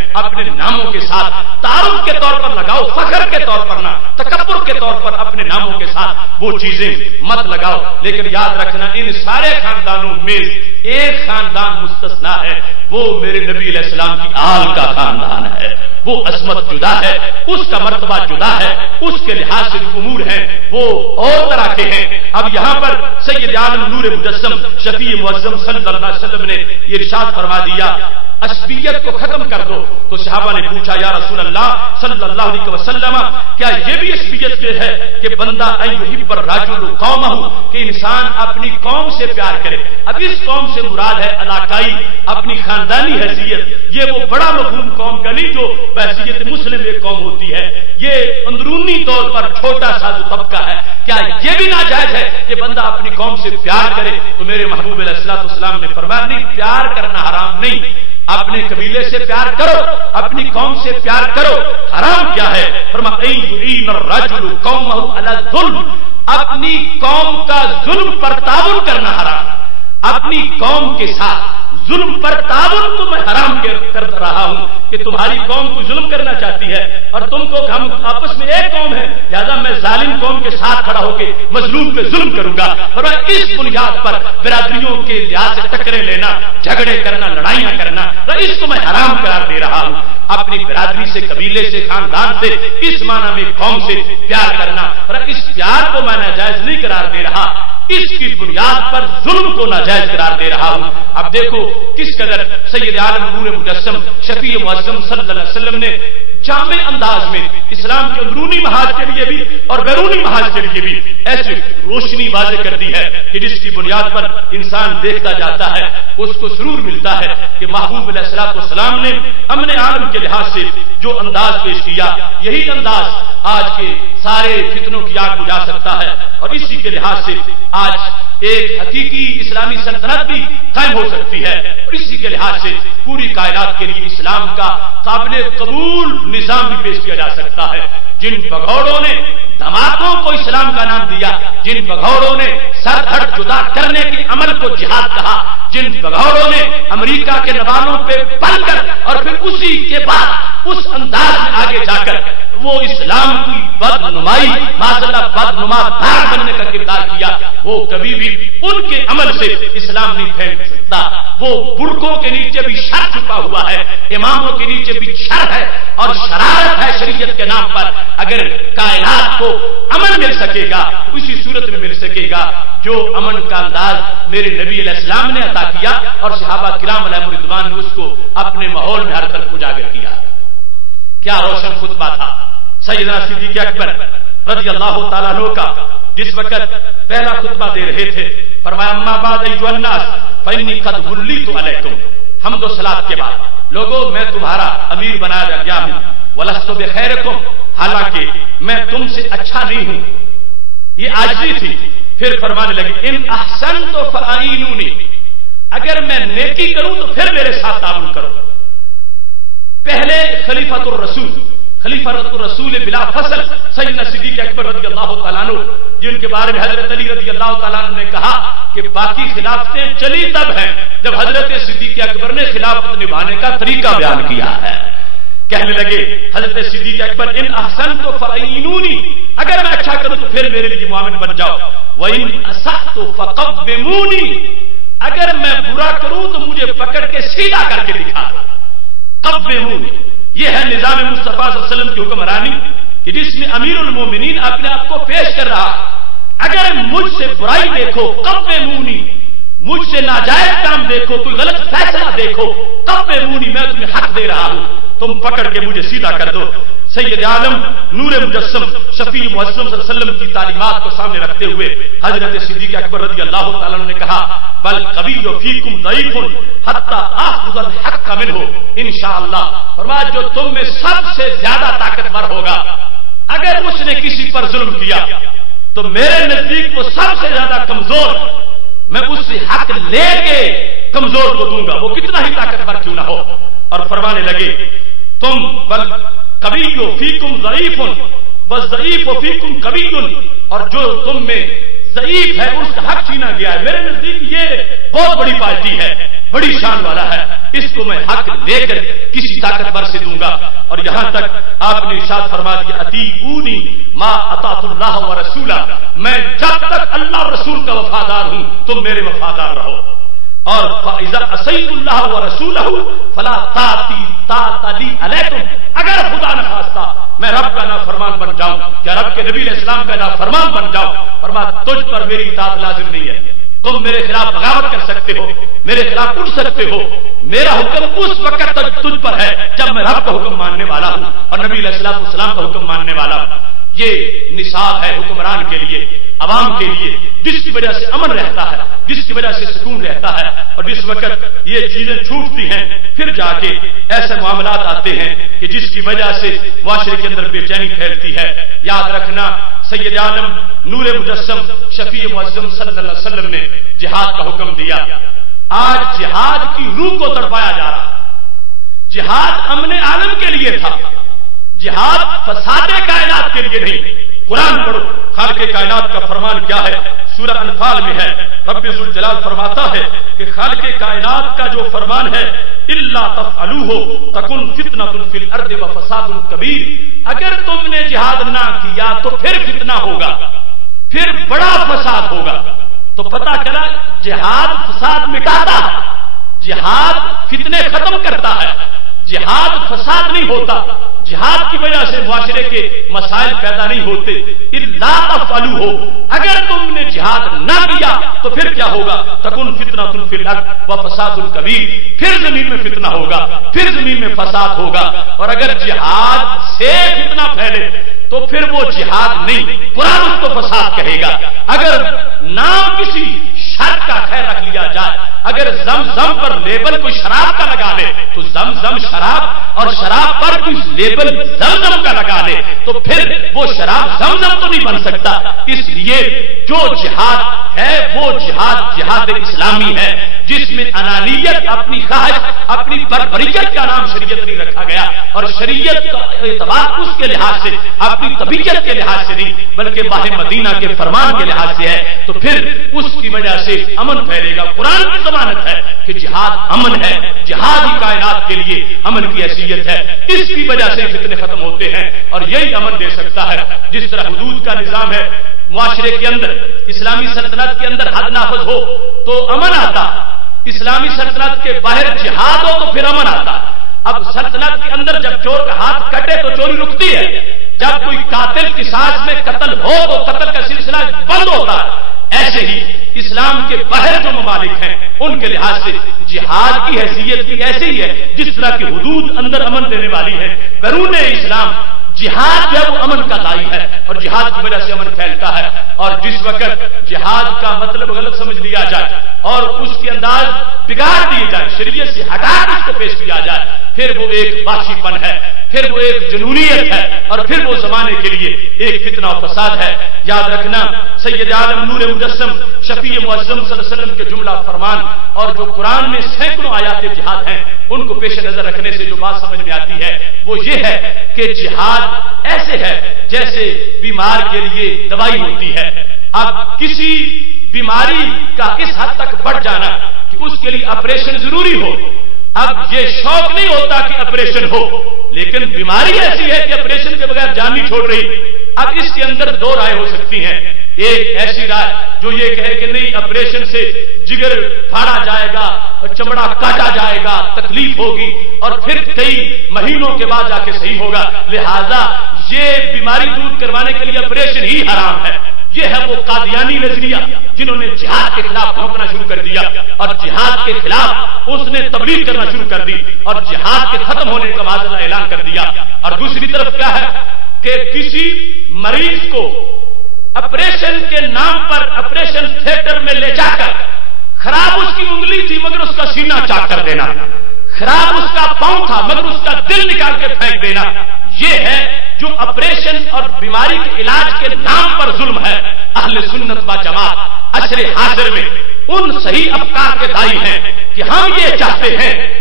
اپنے ناموں کے ساتھ تعارف کے طور پر لگاؤ، فخر کے طور پر نہ، تکبر کے طور پر اپنے ناموں کے ساتھ وہ چیزیں مت لگاؤ۔ لیکن یاد رکھنا ان سارے خاندانوں میں ایک خاندان مستثنا ہے، وہ میرے نبی علیہ السلام کی آل کا خاندان ہے۔ وہ عظمت جدا ہے، اس کا مرتبہ جدا ہے، اس کے لحاظ سے جو امور ہیں وہ اور طرح کے ہیں۔ اب یہاں پر سید عالم نور مجسم شفیع معظم صلی اللہ علیہ وسلم نے یہ ارشاد فرما دیا عصبیت کو ختم کر دو، تو صحابہ نے پوچھا یا رسول اللہ صلی اللہ علیہ وسلم کیا یہ بھی عصبیت میں ہے کہ بندہ ان یحب الرجل قومہ، کہ انسان اپنی قوم سے پیار کرے؟ اب اس قوم سے مراد ہے علاقائی اپنی خاندانی حیثیت، یہ وہ بڑا مفہوم قوم کا نہیں جو بحیثیت مسلم ایک قوم ہوتی ہے، یہ اندرونی طور پر چھوٹا سا جو طبقہ ہے۔ کیا یہ بھی ناجائز ہے کہ بندہ اپنی قوم سے پیار کرے؟ تو میرے محبوب علیہ الصلوۃ والسلام نے فرمایا نہیں، پیار کرنا حرام نہیں، اپنے قبیلے سے پیار کرو، اپنی قوم سے پیار کرو۔ حرام کیا ہے؟ فرمایا ان یعین الرجل قومہ علی الظلم، اپنی قوم کا ظلم پر تعاون کرنا حرام، اپنی قوم کے ساتھ ظلم پر تعاون کو میں حرام کر رہا ہوں کہ تمہاری قوم کو ظلم کرنا چاہتی ہے اور تم کو ہم آپس میں ایک قوم ہے، لہذا میں ظالم قوم کے ساتھ کھڑا ہو کے مظلوم پہ ظلم کروں گا۔ اور اس بنیاد پر برادریوں کے لحاظ سے ٹکرے لینا، جھگڑے کرنا، لڑائیاں کرنا، اس کو میں حرام قرار دے رہا ہوں۔ اپنی برادری سے، قبیلے سے، خاندان سے، اس معنی میں قوم سے پیار کرنا، اور اس پیار کو میں ناجائز نہیں قرار دے رہا، اس کی بنیاد پر ظلم کو ناجائز قرار دے رہا ہوں۔ اب دیکھو کس قدر سید عالم نور مجسم شفیع معظم صلی اللہ علیہ وسلم نے جامع انداز میں اسلام کے اندرونی محاذ کے لیے بھی اور بیرونی محاذ کے لیے بھی ایسی روشنی واضح کر دی ہے کہ جس کی بنیاد پر انسان دیکھتا جاتا ہے، اس کو سرور ملتا ہے کہ محبوب علیہ الصلوۃ والسلام نے امن عالم کے لحاظ سے جو انداز پیش کیا، یہی انداز آج کے سارے فتنوں کی آگ بجھا سکتا ہے، اور اسی کے لحاظ سے آج ایک حقیقی اسلامی سلطنت بھی قائم ہو سکتی ہے، اور اسی کے لحاظ سے پوری کائنات کے لیے اسلام کا قابل قبول نظام بھی پیش کیا جا سکتا ہے۔ جن بگھوڑوں نے دھماکوں کو اسلام کا نام دیا، جن بگھوڑوں نے سر ہٹ جدا کرنے کے عمل کو جہاد کہا، جن بگھوڑوں نے امریکہ کے نوالوں پہ پل کر اور پھر اسی کے بعد اس انداز میں آگے جا کر وہ اسلام کی بدنمائی، معذاللہ بدنما بھاگ بننے کا کردار کیا، وہ کبھی بھی ان کے عمل سے اسلام نہیں پھیل سکتا۔ وہ برقوں کے نیچے بھی شر چھپا ہوا ہے، اماموں کے نیچے بھی شر ہے اور شرارت ہے شریعت کے نام پر۔ اگر کائنات کو امن مل سکے گا تو اسی صورت میں مل سکے گا جو امن کا انداز میرے نبی علیہ السلام نے عطا کیا اور صحابہ کرام علیہم رضوان نے اس کو اپنے ماحول میں ہر طرف اجاگر کیا۔ کیا روشن خطبہ تھا سیدنا صدیق اکبر رضی اللہ تعالیٰ عنہ کا، جس وقت پہلا خطبہ دے رہے تھے، فرمایا اما بعد ایھا الناس فانی قد ولیت علیکم، حمد و صلات کے بعد لوگوں میں تمہارا امیر بنایا گیا ہوں، ولست بخیرکم، حالانکہ میں تم سے اچھا نہیں ہوں۔ یہ عاجزی تھی۔ پھر فرمانے لگی ان احسنت فاعینونی، اگر میں نیکی کروں تو پھر میرے ساتھ تعاون کرو۔ پہلے خلیفۃ الرسول، خلیفۃ الرسول بلا فصل سیدنا صدیق اکبر رضی اللہ تعالیٰ عنہ، جن کے بارے میں حضرت علی رضی اللہ تعالیٰ عنہ نے کہا کہ باقی خلافتیں چلی تب ہیں جب حضرت صدیق اکبر نے خلافت نبھانے کا طریقہ بیان کیا ہے۔ کہنے لگے حضرت صدیق اکبر ان احسنت فاعینونی، اگر میں اچھا کروں تو پھر میرے لیے معاون بن جاؤ، وان اسأت فقومونی، اگر میں برا کروں تو مجھے پکڑ کے سیدھا کر کے دکھا دو۔ قومونی، یہ ہے نظام مصطفیٰ صلی اللہ علیہ وسلم کی حکمرانی کہ جس میں امیر المومنین اپنے آپ کو پیش کر رہا، اگر مجھ سے برائی دیکھو قومونی، مجھ سے ناجائز کام دیکھو، کوئی غلط فیصلہ دیکھو، قومونی، میں تمہیں حق دے رہا ہوں، تم پکڑ کے مجھے سیدھا کر دو۔ سید عالم نور مجسم شفیع معظم صلی اللہ علیہ وسلم کی تعلیمات کو سامنے رکھتے ہوئے حضرت صدیق اکبر رضی اللہ تعالیٰ عنہ نے کہا بل قوی فیکم ضعیف حتی آخذ الحق منہ انشاءاللہ، فرمایا جو تم میں سب سے زیادہ طاقتور ہوگا اگر اس نے کسی پر ظلم کیا تو میرے نزدیک وہ سب سے زیادہ کمزور، میں اس سے حق لے کے کمزور کو دوں گا، وہ کتنا ہی طاقتور کیوں نہ ہو۔ اور فرمانے لگے تم بل قوی فیکم ضعیف والضعیف فیکم قوی، اور جو تم میں ضعیف ہے اس کا حق چھینا گیا ہے، میرے نزدیک یہ بہت بڑی پارٹی ہے، بڑی شان والا ہے۔ اس کو میں حق لے کر کسی طاقتور سے دوں گا. اور یہاں تک آپ نے ارشاد فرما دیا اطیعونی ما اطعت اللہ و رسولہ، میں جب تک اللہ اور رسول کا وفادار ہوں تم میرے وفادار رہو. اور فَإِذَا عَصَيْتُ اللَّهَ وَرَسُولَهُ فَلَا طَاعَةَ لِي عَلَيْكُمْ، اگر خدا نہ خواستہ میں رب کا نافرمان بن جاؤں یا رب کے نبی علیہ السلام کا نافرمان بن جاؤں، فرما تجھ پر میری اطاعت لازم نہیں ہے. تم میرے خلاف بغاوت کر سکتے ہو، میرے خلاف اٹھ سکتے ہو، میرا حکم اس وقت تک تجھ پر ہے جب میں رب کا حکم ماننے والا ہوں اور نبی علیہ السلام کا حکم ماننے والا ہوں. یہ نصاب ہے حکمران کے لیے، عوام کے لیے، جس کی وجہ سے امن رہتا ہے، جس کی وجہ سے سکون رہتا ہے. اور جس وقت یہ چیزیں چھوٹتی ہیں پھر جا کے ایسے معاملات آتے ہیں کہ جس کی وجہ سے معاشرے کے اندر بے چینی پھیلتی ہے. یاد رکھنا سید عالم نور مجسم شفیع معظم صلی اللہ علیہ وسلم نے جہاد کا حکم دیا. آج جہاد کی روح کو تڑپایا جا رہا. جہاد امن عالم کے لیے تھا، جہاد فساد کائنات کے لیے نہیں. قرآن پڑھو، خالق کائنات کا فرمان کیا ہے؟ سورہ انفال میں ہے. رب ذوالجلال فرماتا ہے کہ خالق کائنات کا جو فرمان ہے الا تفعلوه تکن فتنۃ فی الارض وفساد کبیر، اگر تم نے جہاد نہ کیا تو پھر فتنہ ہوگا، پھر بڑا فساد ہوگا. تو پتہ چلا جہاد فساد مٹاتا ہے، جہاد فتنے ختم کرتا ہے، جہاد فساد نہیں ہوتا. جہاد کی وجہ سے معاشرے کے مسائل پیدا نہیں ہوتے. الا تفعلوه، اگر تم نے جہاد نہ کیا تو پھر کیا ہوگا؟ تکن فتنۃ فی الارض وفساد کبیر، پھر زمین میں فتنہ ہوگا، پھر زمین میں فساد ہوگا. اور اگر جہاد سے فتنہ پھیلے تو پھر وہ جہاد نہیں، قرآن اس کو فساد کہے گا. اگر نام کسی شر کا خیر رکھ لیا جائے، اگر زمزم پر لیبل کوئی شراب کا لگا لے تو زمزم شراب، اور شراب پر کوئی لیبل زمزم کا لگا لے تو پھر وہ شراب زمزم تو نہیں بن سکتا. اس لیے جو جہاد ہے وہ جہاد اسلامی ہے، جس میں انانیت، اپنی خواہش، اپنی بربریت کا نام شریعت نہیں رکھا گیا. اور شریعت کا اعتبار اس کے لحاظ سے، اپنی طبیعت کے لحاظ سے نہیں بلکہ ماہ مدینہ کے فرمان کے لحاظ سے ہے. تو پھر اس کی وجہ سے امن پھیلے گا. قرآن کی ضمانت ہے کہ جہاد امن ہے، جہاد ہی کائنات کے لیے امن کی حیثیت ہے. اس کی وجہ سے فتنے ختم ہوتے ہیں اور یہی امن دے سکتا ہے. جس طرح حدود کا نظام ہے معاشرے کے اندر، اسلامی سلطنت کے اندر حد نافذ ہو تو امن آتا، اسلامی سلطنت کے باہر جہاد ہو تو پھر امن آتا. اب سلطنت کے اندر جب چور کا ہاتھ کٹے تو چوری رکتی ہے، جب کوئی قاتل قصاص میں قتل ہو تو قتل کا سلسلہ بند ہوتا ہے. ایسے ہی اسلام کے باہر جو ممالک ہیں ان کے لحاظ سے جہاد کی حیثیت بھی ایسے ہی ہے جس طرح کی حدود اندر امن دینے والی ہے. بیرون اسلام جہاد جو ہے وہ امن کا دائی ہے اور جہاد کی وجہ سے امن پھیلتا ہے. اور جس وقت جہاد کا مطلب غلط سمجھ لیا جائے اور اس کے انداز بگاڑ دیے جائے، شریعت سے ہٹا کر اس کو پیش کیا جائے، پھر وہ ایک وحشی پن ہے، پھر وہ ایک جنونیت ہے اور پھر وہ زمانے کے لیے ایک فتنہ و فساد ہے. یاد رکھنا سید عالم نور مجسم شفیع معظم صلی اللہ علیہ وسلم کے جملہ فرمان اور جو قرآن میں سینکڑوں آیات جہاد ہیں ان کو پیش نظر رکھنے سے جو بات سمجھ میں آتی ہے وہ یہ ہے کہ جہاد ایسے ہے جیسے بیمار کے لیے دوائی ہوتی ہے. اب کسی بیماری کا اس حد تک بڑھ جانا کہ اس کے لیے آپریشن ضروری ہو، اب یہ شوق نہیں ہوتا کہ آپریشن ہو، لیکن بیماری ایسی ہے کہ آپریشن کے بغیر جان نہیں چھوڑ رہی. اب اس کے اندر دو رائے ہو سکتی ہیں. ایک ایسی رائے جو یہ کہے کہ نہیں آپریشن سے جگر پھاڑا جائے گا اور چمڑا کاٹا جائے گا، تکلیف ہوگی اور پھر کئی مہینوں کے بعد جا کے صحیح ہوگا، لہذا یہ بیماری دور کروانے کے لیے آپریشن ہی حرام ہے. یہ ہے وہ قادیانی نظریہ جنہوں نے جہاد کے خلاف بھونکنا شروع کر دیا اور جہاد کے خلاف اس نے تبلیغ کرنا شروع کر دی اور جہاد کے ختم ہونے کا معاذ اعلان کر دیا. اور دوسری طرف کیا ہے کہ کسی مریض کو آپریشن کے نام پر آپریشن تھیٹر میں لے جا کر، خراب اس کی انگلی تھی مگر اس کا سینہ چاک کر دینا، خراب اس کا پاؤں تھا مگر اس کا دل نکال کے پھینک دینا، یہ ہے جو آپریشن اور بیماری کے علاج کے نام پر ظلم ہے. اہل سنت و جماعت عصر حاضر میں ان صحیح افکار کے دائی ہیں کہ ہم یہ چاہتے ہیں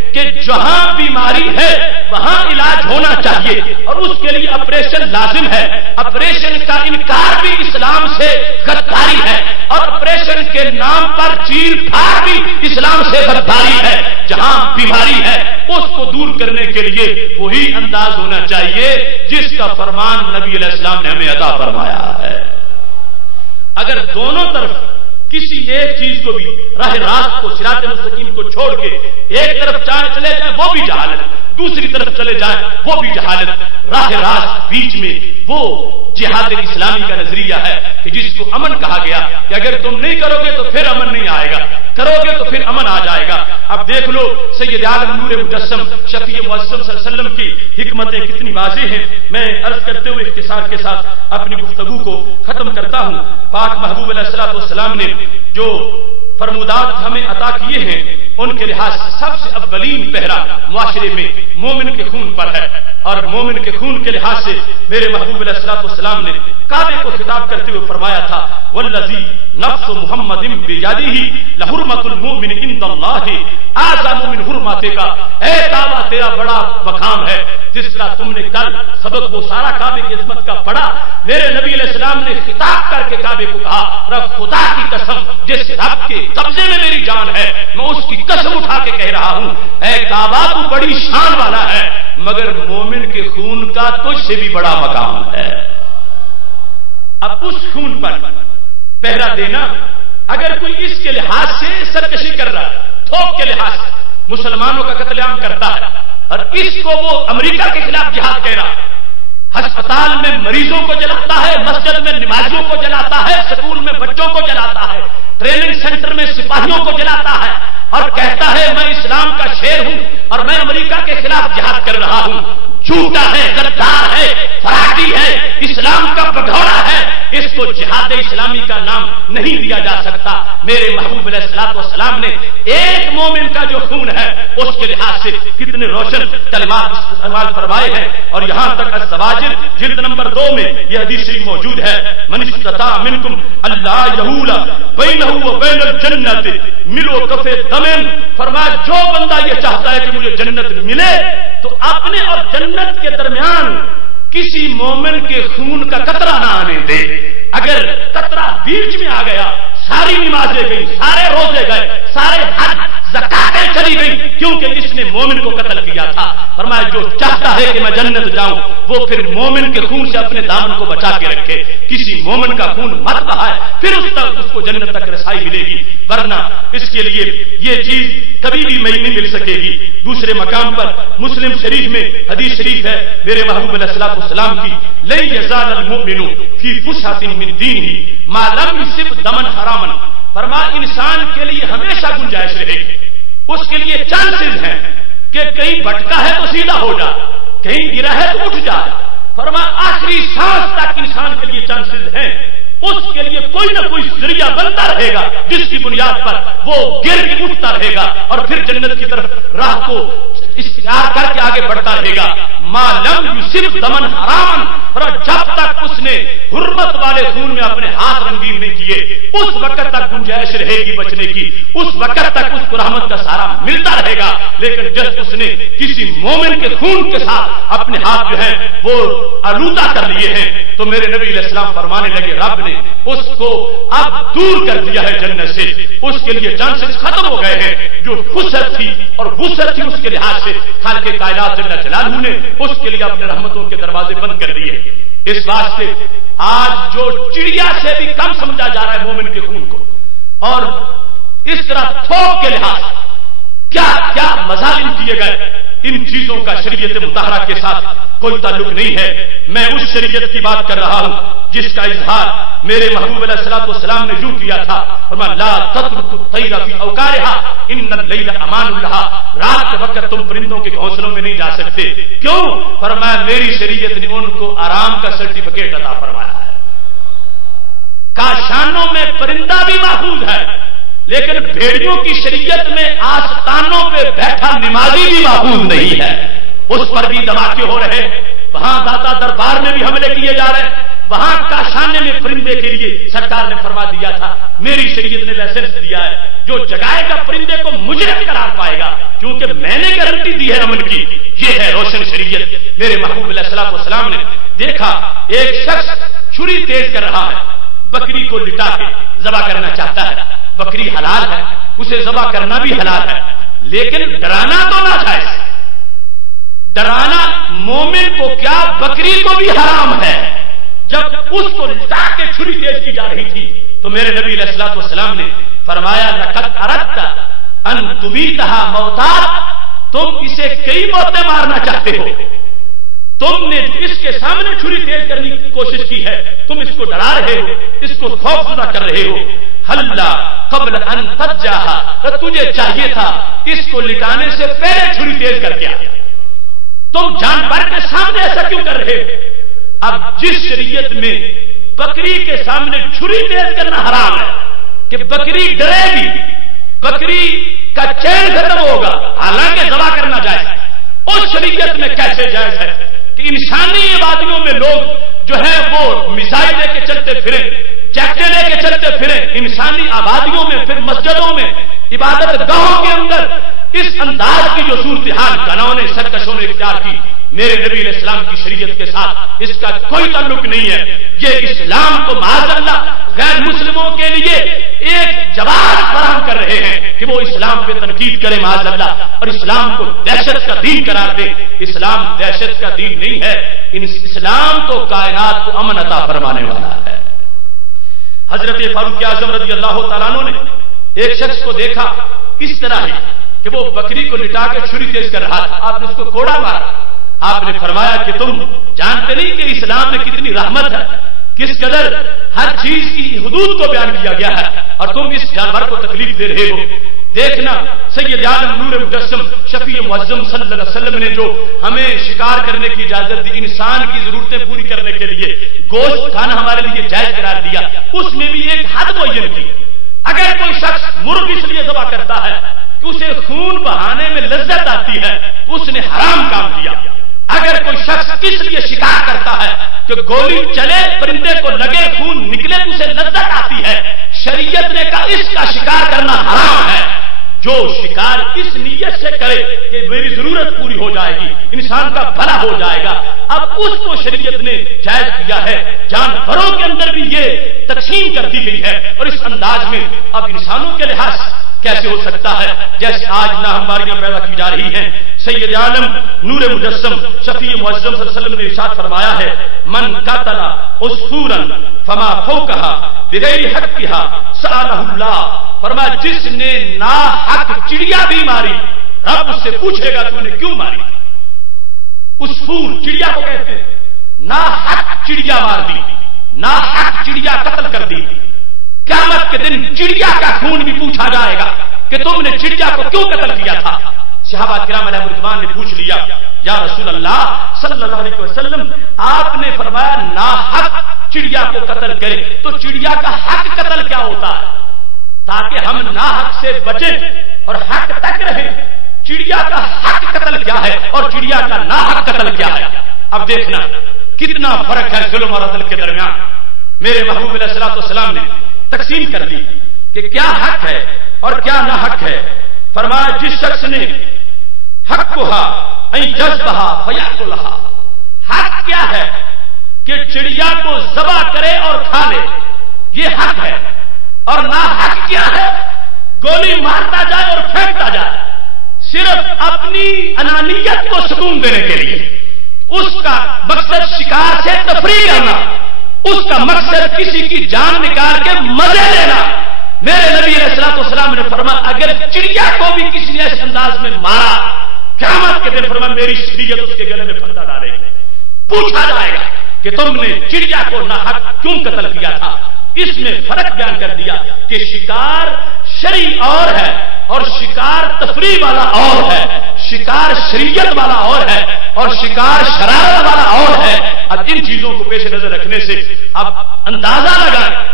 کہ جہاں بیماری ہے وہاں علاج ہونا چاہیے اور اس کے لیے آپریشن لازم ہے. آپریشن کا انکار بھی اسلام سے غداری ہے اور آپریشن کے نام پر چیر پھاڑ بھی اسلام سے غداری ہے. جہاں بیماری ہے اس کو دور کرنے کے لیے وہی انداز ہونا چاہیے جس کا فرمان نبی علیہ السلام نے ہمیں عطا فرمایا ہے. اگر دونوں طرف کسی ایک چیز کو بھی راہ راست کو صراط مستقیم کو چھوڑ کے ایک طرف چلے جائیں وہ بھی جہالت, دوسری طرف چلے جائیں وہ بھی جہالت. راہ راست بیچ میں وہ جہاد اسلامی کا نظریہ ہے کہ جس کو امن کہا گیا کہ اگر تم نہیں کرو گے تو پھر امن نہیں آئے گا, کرو گے تو پھر امن آ جائے گا. اب دیکھ لو سید عالم نور مجسم شفیع معظم صلی اللہ علیہ وسلم کی حکمتیں کتنی واضح ہیں. میں عرض کرتے ہوئے اختصار کے ساتھ اپنی گفتگو کو ختم کرتا ہوں. پاک محبوب علیہ الصلوۃ والسلام نے جو فرمودات ہمیں عطا کیے ہیں ان کے لحاظ سے سب سے اولین پہرا معاشرے میں مومن کے خون پر ہے اور مومن کے خون کے لحاظ سے میرے محبوب علیہ الصلوۃ والسلام نے کعبے کو خطاب کرتے ہوئے فرمایا تھا والذی نفس محمد بیدہ لحرمت المؤمن عند اللہ اعظم من حرمتک. اے کعبہ تیرا بڑا مقام ہے. جس طرح تم نے کل سبق وہ سارا کعبے کی عظمت کا پڑھا, میرے نبی علیہ السلام نے خطاب کر کے کعبے کو کہا رب خدا کی قسم جس رب کے قبضے میں میری جان ہے میں اس کی قسم اٹھا کے کہہ رہا ہوں اے کعبہ تو بڑی شان والا ہے مگر مومن کے خون کا تجھ سے بھی بڑا مقام ہے. اب اس خون پر پہرا دینا اگر کوئی اس کے لحاظ سے سرکشی کر رہا ہے, تھوک کے لحاظ سے مسلمانوں کا قتل عام کرتا ہے اور اس کو وہ امریکہ کے خلاف جہاد کہہ رہا ہے, ہسپتال میں مریضوں کو جلاتا ہے, مسجد میں نمازیوں کو جلاتا ہے, سکول میں بچوں کو جلاتا ہے, ٹریننگ سینٹر میں سپاہیوں کو جلاتا ہے اور کہتا ہے میں اسلام کا شیر ہوں اور میں امریکہ کے خلاف جہاد کر رہا ہوں. جھوٹا ہے, غدار ہے, فراڈی ہے, اسلام کا بھگوڑا ہے. اس کو جہاد اسلامی کا نام نہیں دیا جا سکتا. میرے محبوب علیہ الصلوۃ والسلام نے ایک مومن کا جو خون ہے اس کے لحاظ سے کتنے روشن کلمات استعمال فرمائے ہیں اور یہاں تک الزواجر جلد نمبر 2 میں یہ حدیث شریف موجود ہے من استطاع منکم اللہ یحول بینہ و بین الجنت ملو کف دم. فرمایا جو بندہ یہ چاہتا ہے کہ مجھے جنت ملے تو اپنے اور جنت کے درمیان کسی مومن کے خون کا قطرہ نہ آنے دے. اگر قطرہ بیچ میں آ گیا ساری نمازیں گئی, سارے روزے گئے, سارے حج زکاتیں چلی گئی کیونکہ اس نے مومن کو قتل کیا تھا. فرمایا جو چاہتا ہے کہ میں جنت جاؤں وہ پھر مومن کے خون سے اپنے دامن کو بچا کے رکھے, کسی مومن کا خون مت بہائے, پھر اس کو جنت تک رسائی ملے گی. ورنہ اس کے لیے یہ چیز کبھی بھی نہیں مل سکے گی. دوسرے مقام پر مسلم شریف میں حدیث شریف ہے میرے محبوب علیہ الصلوۃ والسلام کی لن یزال المؤمن فی فسحۃ من دینہ ما لم یصب دما حراما. فرمایا انسان کے لیے ہمیشہ گنجائش رہے گی, اس کے لیے چانسز ہیں کہ کہیں بھٹکا ہے تو سیدھا ہو جائے, کہیں گرا ہے تو اٹھ جائے. فرمایا آخری سانس تک انسان کے لیے چانسز ہیں, اس کے لیے کوئی نہ کوئی ذریعہ بنتا رہے گا جس کی بنیاد پر وہ گر کے اٹھتا رہے گا اور پھر جنت کی طرف راہ کو اختیار کر کے آگے بڑھتا رہے گا. ما لم یصب دمن حرام, اور جب تک اس نے حرمت والے خون میں اپنے ہاتھ رنگین نہیں کیے اس وقت تک گنجائش رہے گی بچنے کی, اس وقت تک اس کو رحمت کا سہارا ملتا رہے گا. لیکن جب اس نے کسی مومن کے خون کے ساتھ اپنے ہاتھ جو ہیں وہ آلودہ کر لیے ہیں تو میرے نبی علیہ السلام فرمانے لگے رب نے اس کو اب دور کر دیا ہے جنت سے, اس کے لیے چانسز ختم ہو گئے ہیں. جو فسحت تھی اور وسعت تھی اس کے لحاظ سے خالق کائنات جل جلالہ نے اس کے لیے اپنے رحمتوں کے دروازے بند کر دیے. اس واسطے آج جو چڑیا سے بھی کم سمجھا جا رہا ہے مومن کے خون کو, اور اس طرح تھوک کے لحاظ کیا کیا مظالم کیے گئے, ان چیزوں کا شریعت مطہرہ کے ساتھ کوئی تعلق نہیں ہے. میں اس شریعت کی بات کر رہا ہوں جس کا اظہار میرے محبوب علیہ الصلوۃ والسلام نے یوں کیا تھا فرمایا لا تترکوا الطیر فی اوکارها ان اللیل امان لها. رات کے وقت تم پرندوں کے گھونسلوں میں نہیں جا سکتے. کیوں؟ فرمایا میری شریعت نے ان کو آرام کا سرٹیفکیٹ عطا فرمایا ہے. کاشانوں میں پرندہ بھی محفوظ ہے لیکن بھیڑیوں کی شریعت میں آستانوں پہ بیٹھا نمازی بھی محفوظ نہیں ہے. اس پر بھی دھماکے ہو رہے, وہاں داتا دربار میں بھی حملے کیے جا رہے, وہاں کاشانے میں پرندے کے لیے سرکار نے فرما دیا تھا میری شریعت نے لائسنس دیا ہے جو جگائے گا پرندے کو مجرم قرار پائے گا، کیونکہ میں نے گارنٹی دی ہے امن کی۔ یہ ہے روشن شریعت۔ میرے محبوب علیہ الصلوۃ والسلام نے دیکھا ایک شخص چھری تیز کر رہا ہے، بکری کو لٹا کے ذبح کرنا چاہتا ہے۔ بکری حلال ہے، اسے ذبح کرنا بھی حلال ہے، لیکن ڈرانا تو ناجائز۔ ڈرانا مومن کو کیا بکری کو بھی حرام ہے۔ جب اس کو لٹا کے چھری تیز کی جا رہی تھی تو میرے نبی علیہ الصلوۃ والسلام نے فرمایا لقد اردت ان تمیتها موتا، تم اسے کئی موتیں مارنا چاہتے ہو، تم نے اس کے سامنے چھری تیز کرنے کی کوشش کی ہے، تم اس کو ڈرا رہے ہو، اس کو خوف زدہ کر رہے ہو۔ حلا قبل ان تجاہا، تو تجھے چاہیے تھا اس کو لٹانے سے پہلے چھری تیز کر کے آ۔ تم جانور کے سامنے ایسا کیوں کر رہے ہو؟ اب جس شریعت میں بکری کے سامنے چھری تیز کرنا حرام ہے کہ بکری ڈرے گی، بکری کا چین ختم ہوگا، حالانکہ ذبح کرنا جائز، اس شریعت میں کیسے جائز ہے کہ انسانی عبادیوں میں لوگ جو ہے وہ میزائل لے کے چلتے پھریں، چیکٹے لے کے چلتے پھریں، انسانی آبادیوں میں، پھر مسجدوں میں، عبادت گاہوں کے اندر اس انداز کی جو صورتحال گنوں نے، سرکشوں نے اختیار کی، میرے نبی علیہ السلام کی شریعت کے ساتھ اس کا کوئی تعلق نہیں ہے۔ یہ اسلام کو معاذ اللہ غیر مسلموں کے لیے ایک جواز فراہم کر رہے ہیں کہ وہ اسلام پہ تنقید کرے معاذ اللہ، اور اسلام کو دہشت کا دین قرار دے۔ اسلام دہشت کا دین نہیں ہے، اسلام تو کائنات کو امن عطا فرمانے والا ہے۔ حضرت فاروق اعظم رضی اللہ تعالیٰ عنہ نے ایک شخص کو دیکھا اس طرح ہے کہ وہ بکری کو لٹا کے چھری تیز کر رہا تھا، آپ نے اس کو کوڑا مارا۔ آپ نے فرمایا کہ تم جانتے نہیں کہ اسلام میں کتنی رحمت ہے، کس قدر ہر چیز کی حدود کو بیان کیا گیا ہے، اور تم اس جانور کو تکلیف دے رہے ہو۔ دیکھنا سید عالم نور مجسم شفیع معظم صلی اللہ علیہ وسلم نے جو ہمیں شکار کرنے کی اجازت دی، انسان کی ضرورتیں پوری کرنے کے لیے گوشت کھانا ہمارے لیے جائز قرار دیا، اس میں بھی ایک حد معین کی۔ اگر کوئی شخص مرغ اس لیے ذبح کرتا ہے کہ اسے خون بہانے میں لذت آتی ہے تو اس نے حرام کام کیا۔ اگر کوئی شخص اس لیے شکار کرتا ہے کہ گولی چلے، پرندے کو لگے، خون نکلے تو اسے لذت آتی ہے، شریعت نے کہا اس کا شکار کرنا حرام ہے۔ جو شکار اس نیت سے کرے کہ میری ضرورت پوری ہو جائے گی، انسان کا بھلا ہو جائے گا، اب اس کو شریعت نے جائز کیا ہے۔ جانوروں کے اندر بھی یہ تقسیم کر دی گئی ہے، اور اس انداز میں اب انسانوں کے لحاظ کیسے ہو سکتا ہے جیسے آج ناہمواریاں پیدا کی جا رہی ہیں۔ سید عالم نور مجسم شفیع معظم صلی اللہ علیہ وسلم نے ارشاد فرمایا ہے من قتل عصفورا فما فوقها بغیر حقها سألہ اللہ، فرمایا جس نے ناحق چڑیا بھی ماری رب اس سے پوچھے گا تو نے کیوں ماری۔ عصفور چڑیا کو کہتے ہیں، ناحق چڑیا مار دی، ناحق چڑیا قتل کر دی، قیامت کے دن چڑیا کا خون بھی پوچھا جائے گا کہ تم نے چڑیا کو کیوں قتل کیا تھا۔ صحابہ کرام علیہ رضوان نے پوچھ لیا یا رسول اللہ صلی اللہ علیہ وسلم، آپ نے فرمایا ناحق چڑیا کو قتل کرے تو چڑیا کا حق قتل کیا ہوتا ہے تاکہ ہم ناحق سے بچیں اور حق تک رہیں۔ چڑیا کا حق قتل کیا ہے اور چڑیا کا ناحق قتل کیا ہے؟ اب دیکھنا کتنا فرق ہے ظلم اور عدل کے درمیان۔ میرے محبوب علیہ الصلوۃ والسلام نے تقسیم کر دی کہ کیا حق ہے اور کیا نہ حق ہے۔ فرمایا جس شخص نے حق کہا جذبہ فیاکلھا، حق کیا ہے کہ چڑیا کو ذبح کرے اور کھا لے، یہ حق ہے، اور نہ حق کیا ہے گولی مارتا جائے اور پھینکتا جائے صرف اپنی انانیت کو سکون دینے کے لیے۔ اس کا مقصد شکار سے تفریح کرنا، اس کا مقصد کسی کی جان نکال کے مزے لینا۔ میرے نبی علیہ الصلوۃ والسلام نے فرمایا اگر چڑیا کو بھی کسی نے ایسے انداز میں مارا، قیامت کے دن فرمایا میری شریعت اس کے گلے میں پھندا ڈالے گی، پوچھا جائے گا کہ تم نے چڑیا کو ناحق کیوں قتل کیا تھا۔ اس میں فرق بیان کر دیا کہ شکار شرعی اور ہے اور شکار تفریح والا اور ہے، شکار شریعت والا اور ہے اور شکار شرارت والا اور ہے۔ اب ان چیزوں کو پیش نظر رکھنے سے اب اندازہ لگائیں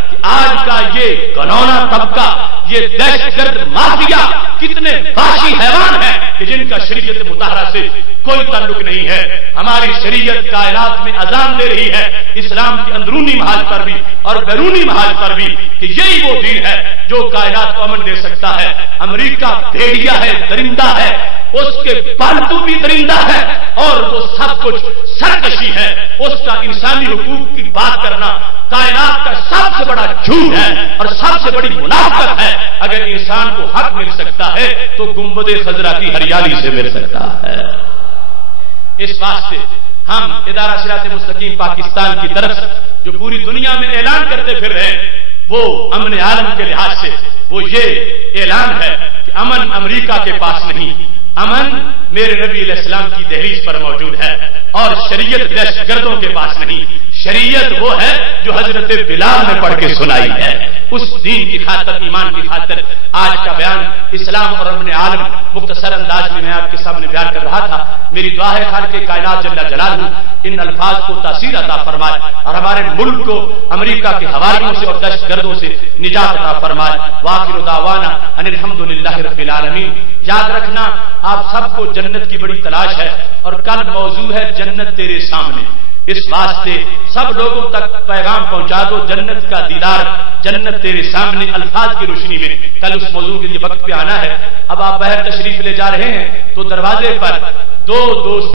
کہ آج کا یہ گنونا طبقہ، یہ دہشت گرد مافیا کتنے وحشی حیوان ہیں کہ جن کا شریعت مطہرہ سے کوئی تعلق نہیں ہے۔ ہماری شریعت کائنات میں اذان دے رہی ہے، اسلام کی اندرونی محاذ پر بھی اور بیرونی محاذ پر بھی، کہ یہی وہ دین ہے جو کائنات کو امن دے سکتا ہے۔ امریکہ بھیڑیا ہے، درندہ ہے، اس کے پالتو بھی درندہ ہے، اور وہ سب کچھ سرکشی ہے۔ اس کا انسانی حقوق کی بات کرنا کائنات کا سب سے بڑا جھوٹ ہے اور سب سے بڑی منافقت ہے۔ اگر انسان کو حق مل سکتا ہے تو گنبد خضرا کی ہریالی سے مل سکتا ہے۔ اس واسطے ہم ادارہ صراط مستقیم پاکستان کی طرف سے جو پوری دنیا میں اعلان کرتے پھر رہے ہیں، وہ امن عالم کے لحاظ سے وہ یہ اعلان ہے کہ امن امریکہ کے پاس نہیں، امن میرے نبی علیہ السلام کی دہلیز پر موجود ہے، اور شریعت دہشت گردوں کے پاس نہیں۔ شریعت وہ ہے جو حضرت بلال نے پڑھ کے سنائی ہے۔ اس دین کی خاطر، ایمان کی خاطر آج کا بیان اسلام اور امن عالم مختصر انداز میں آپ کے سامنے بیان کر رہا تھا۔ میری دعا ہے خالق کائنات جل جلالہ ان الفاظ کو تاثیر عطا فرمائے اور ہمارے ملک کو امریکہ کے حوالیوں سے اور دہشت گردوں سے نجات عطا فرمائے۔ وآخر دعوانا ان الحمدللہ رب العالمین۔ یاد رکھنا آپ سب کو جنت کی بڑی تلاش ہے، اور کل موضوع ہے جنت تیرے سامنے۔ اس واسطے سب لوگوں تک پیغام پہنچا دو، جنت کا دیدار، جنت تیرے سامنے، الفاظ کی روشنی میں کل اس موضوع کے لیے وقت پہ آنا ہے۔ اب آپ باہر تشریف لے جا رہے ہیں تو دروازے پر دو دوست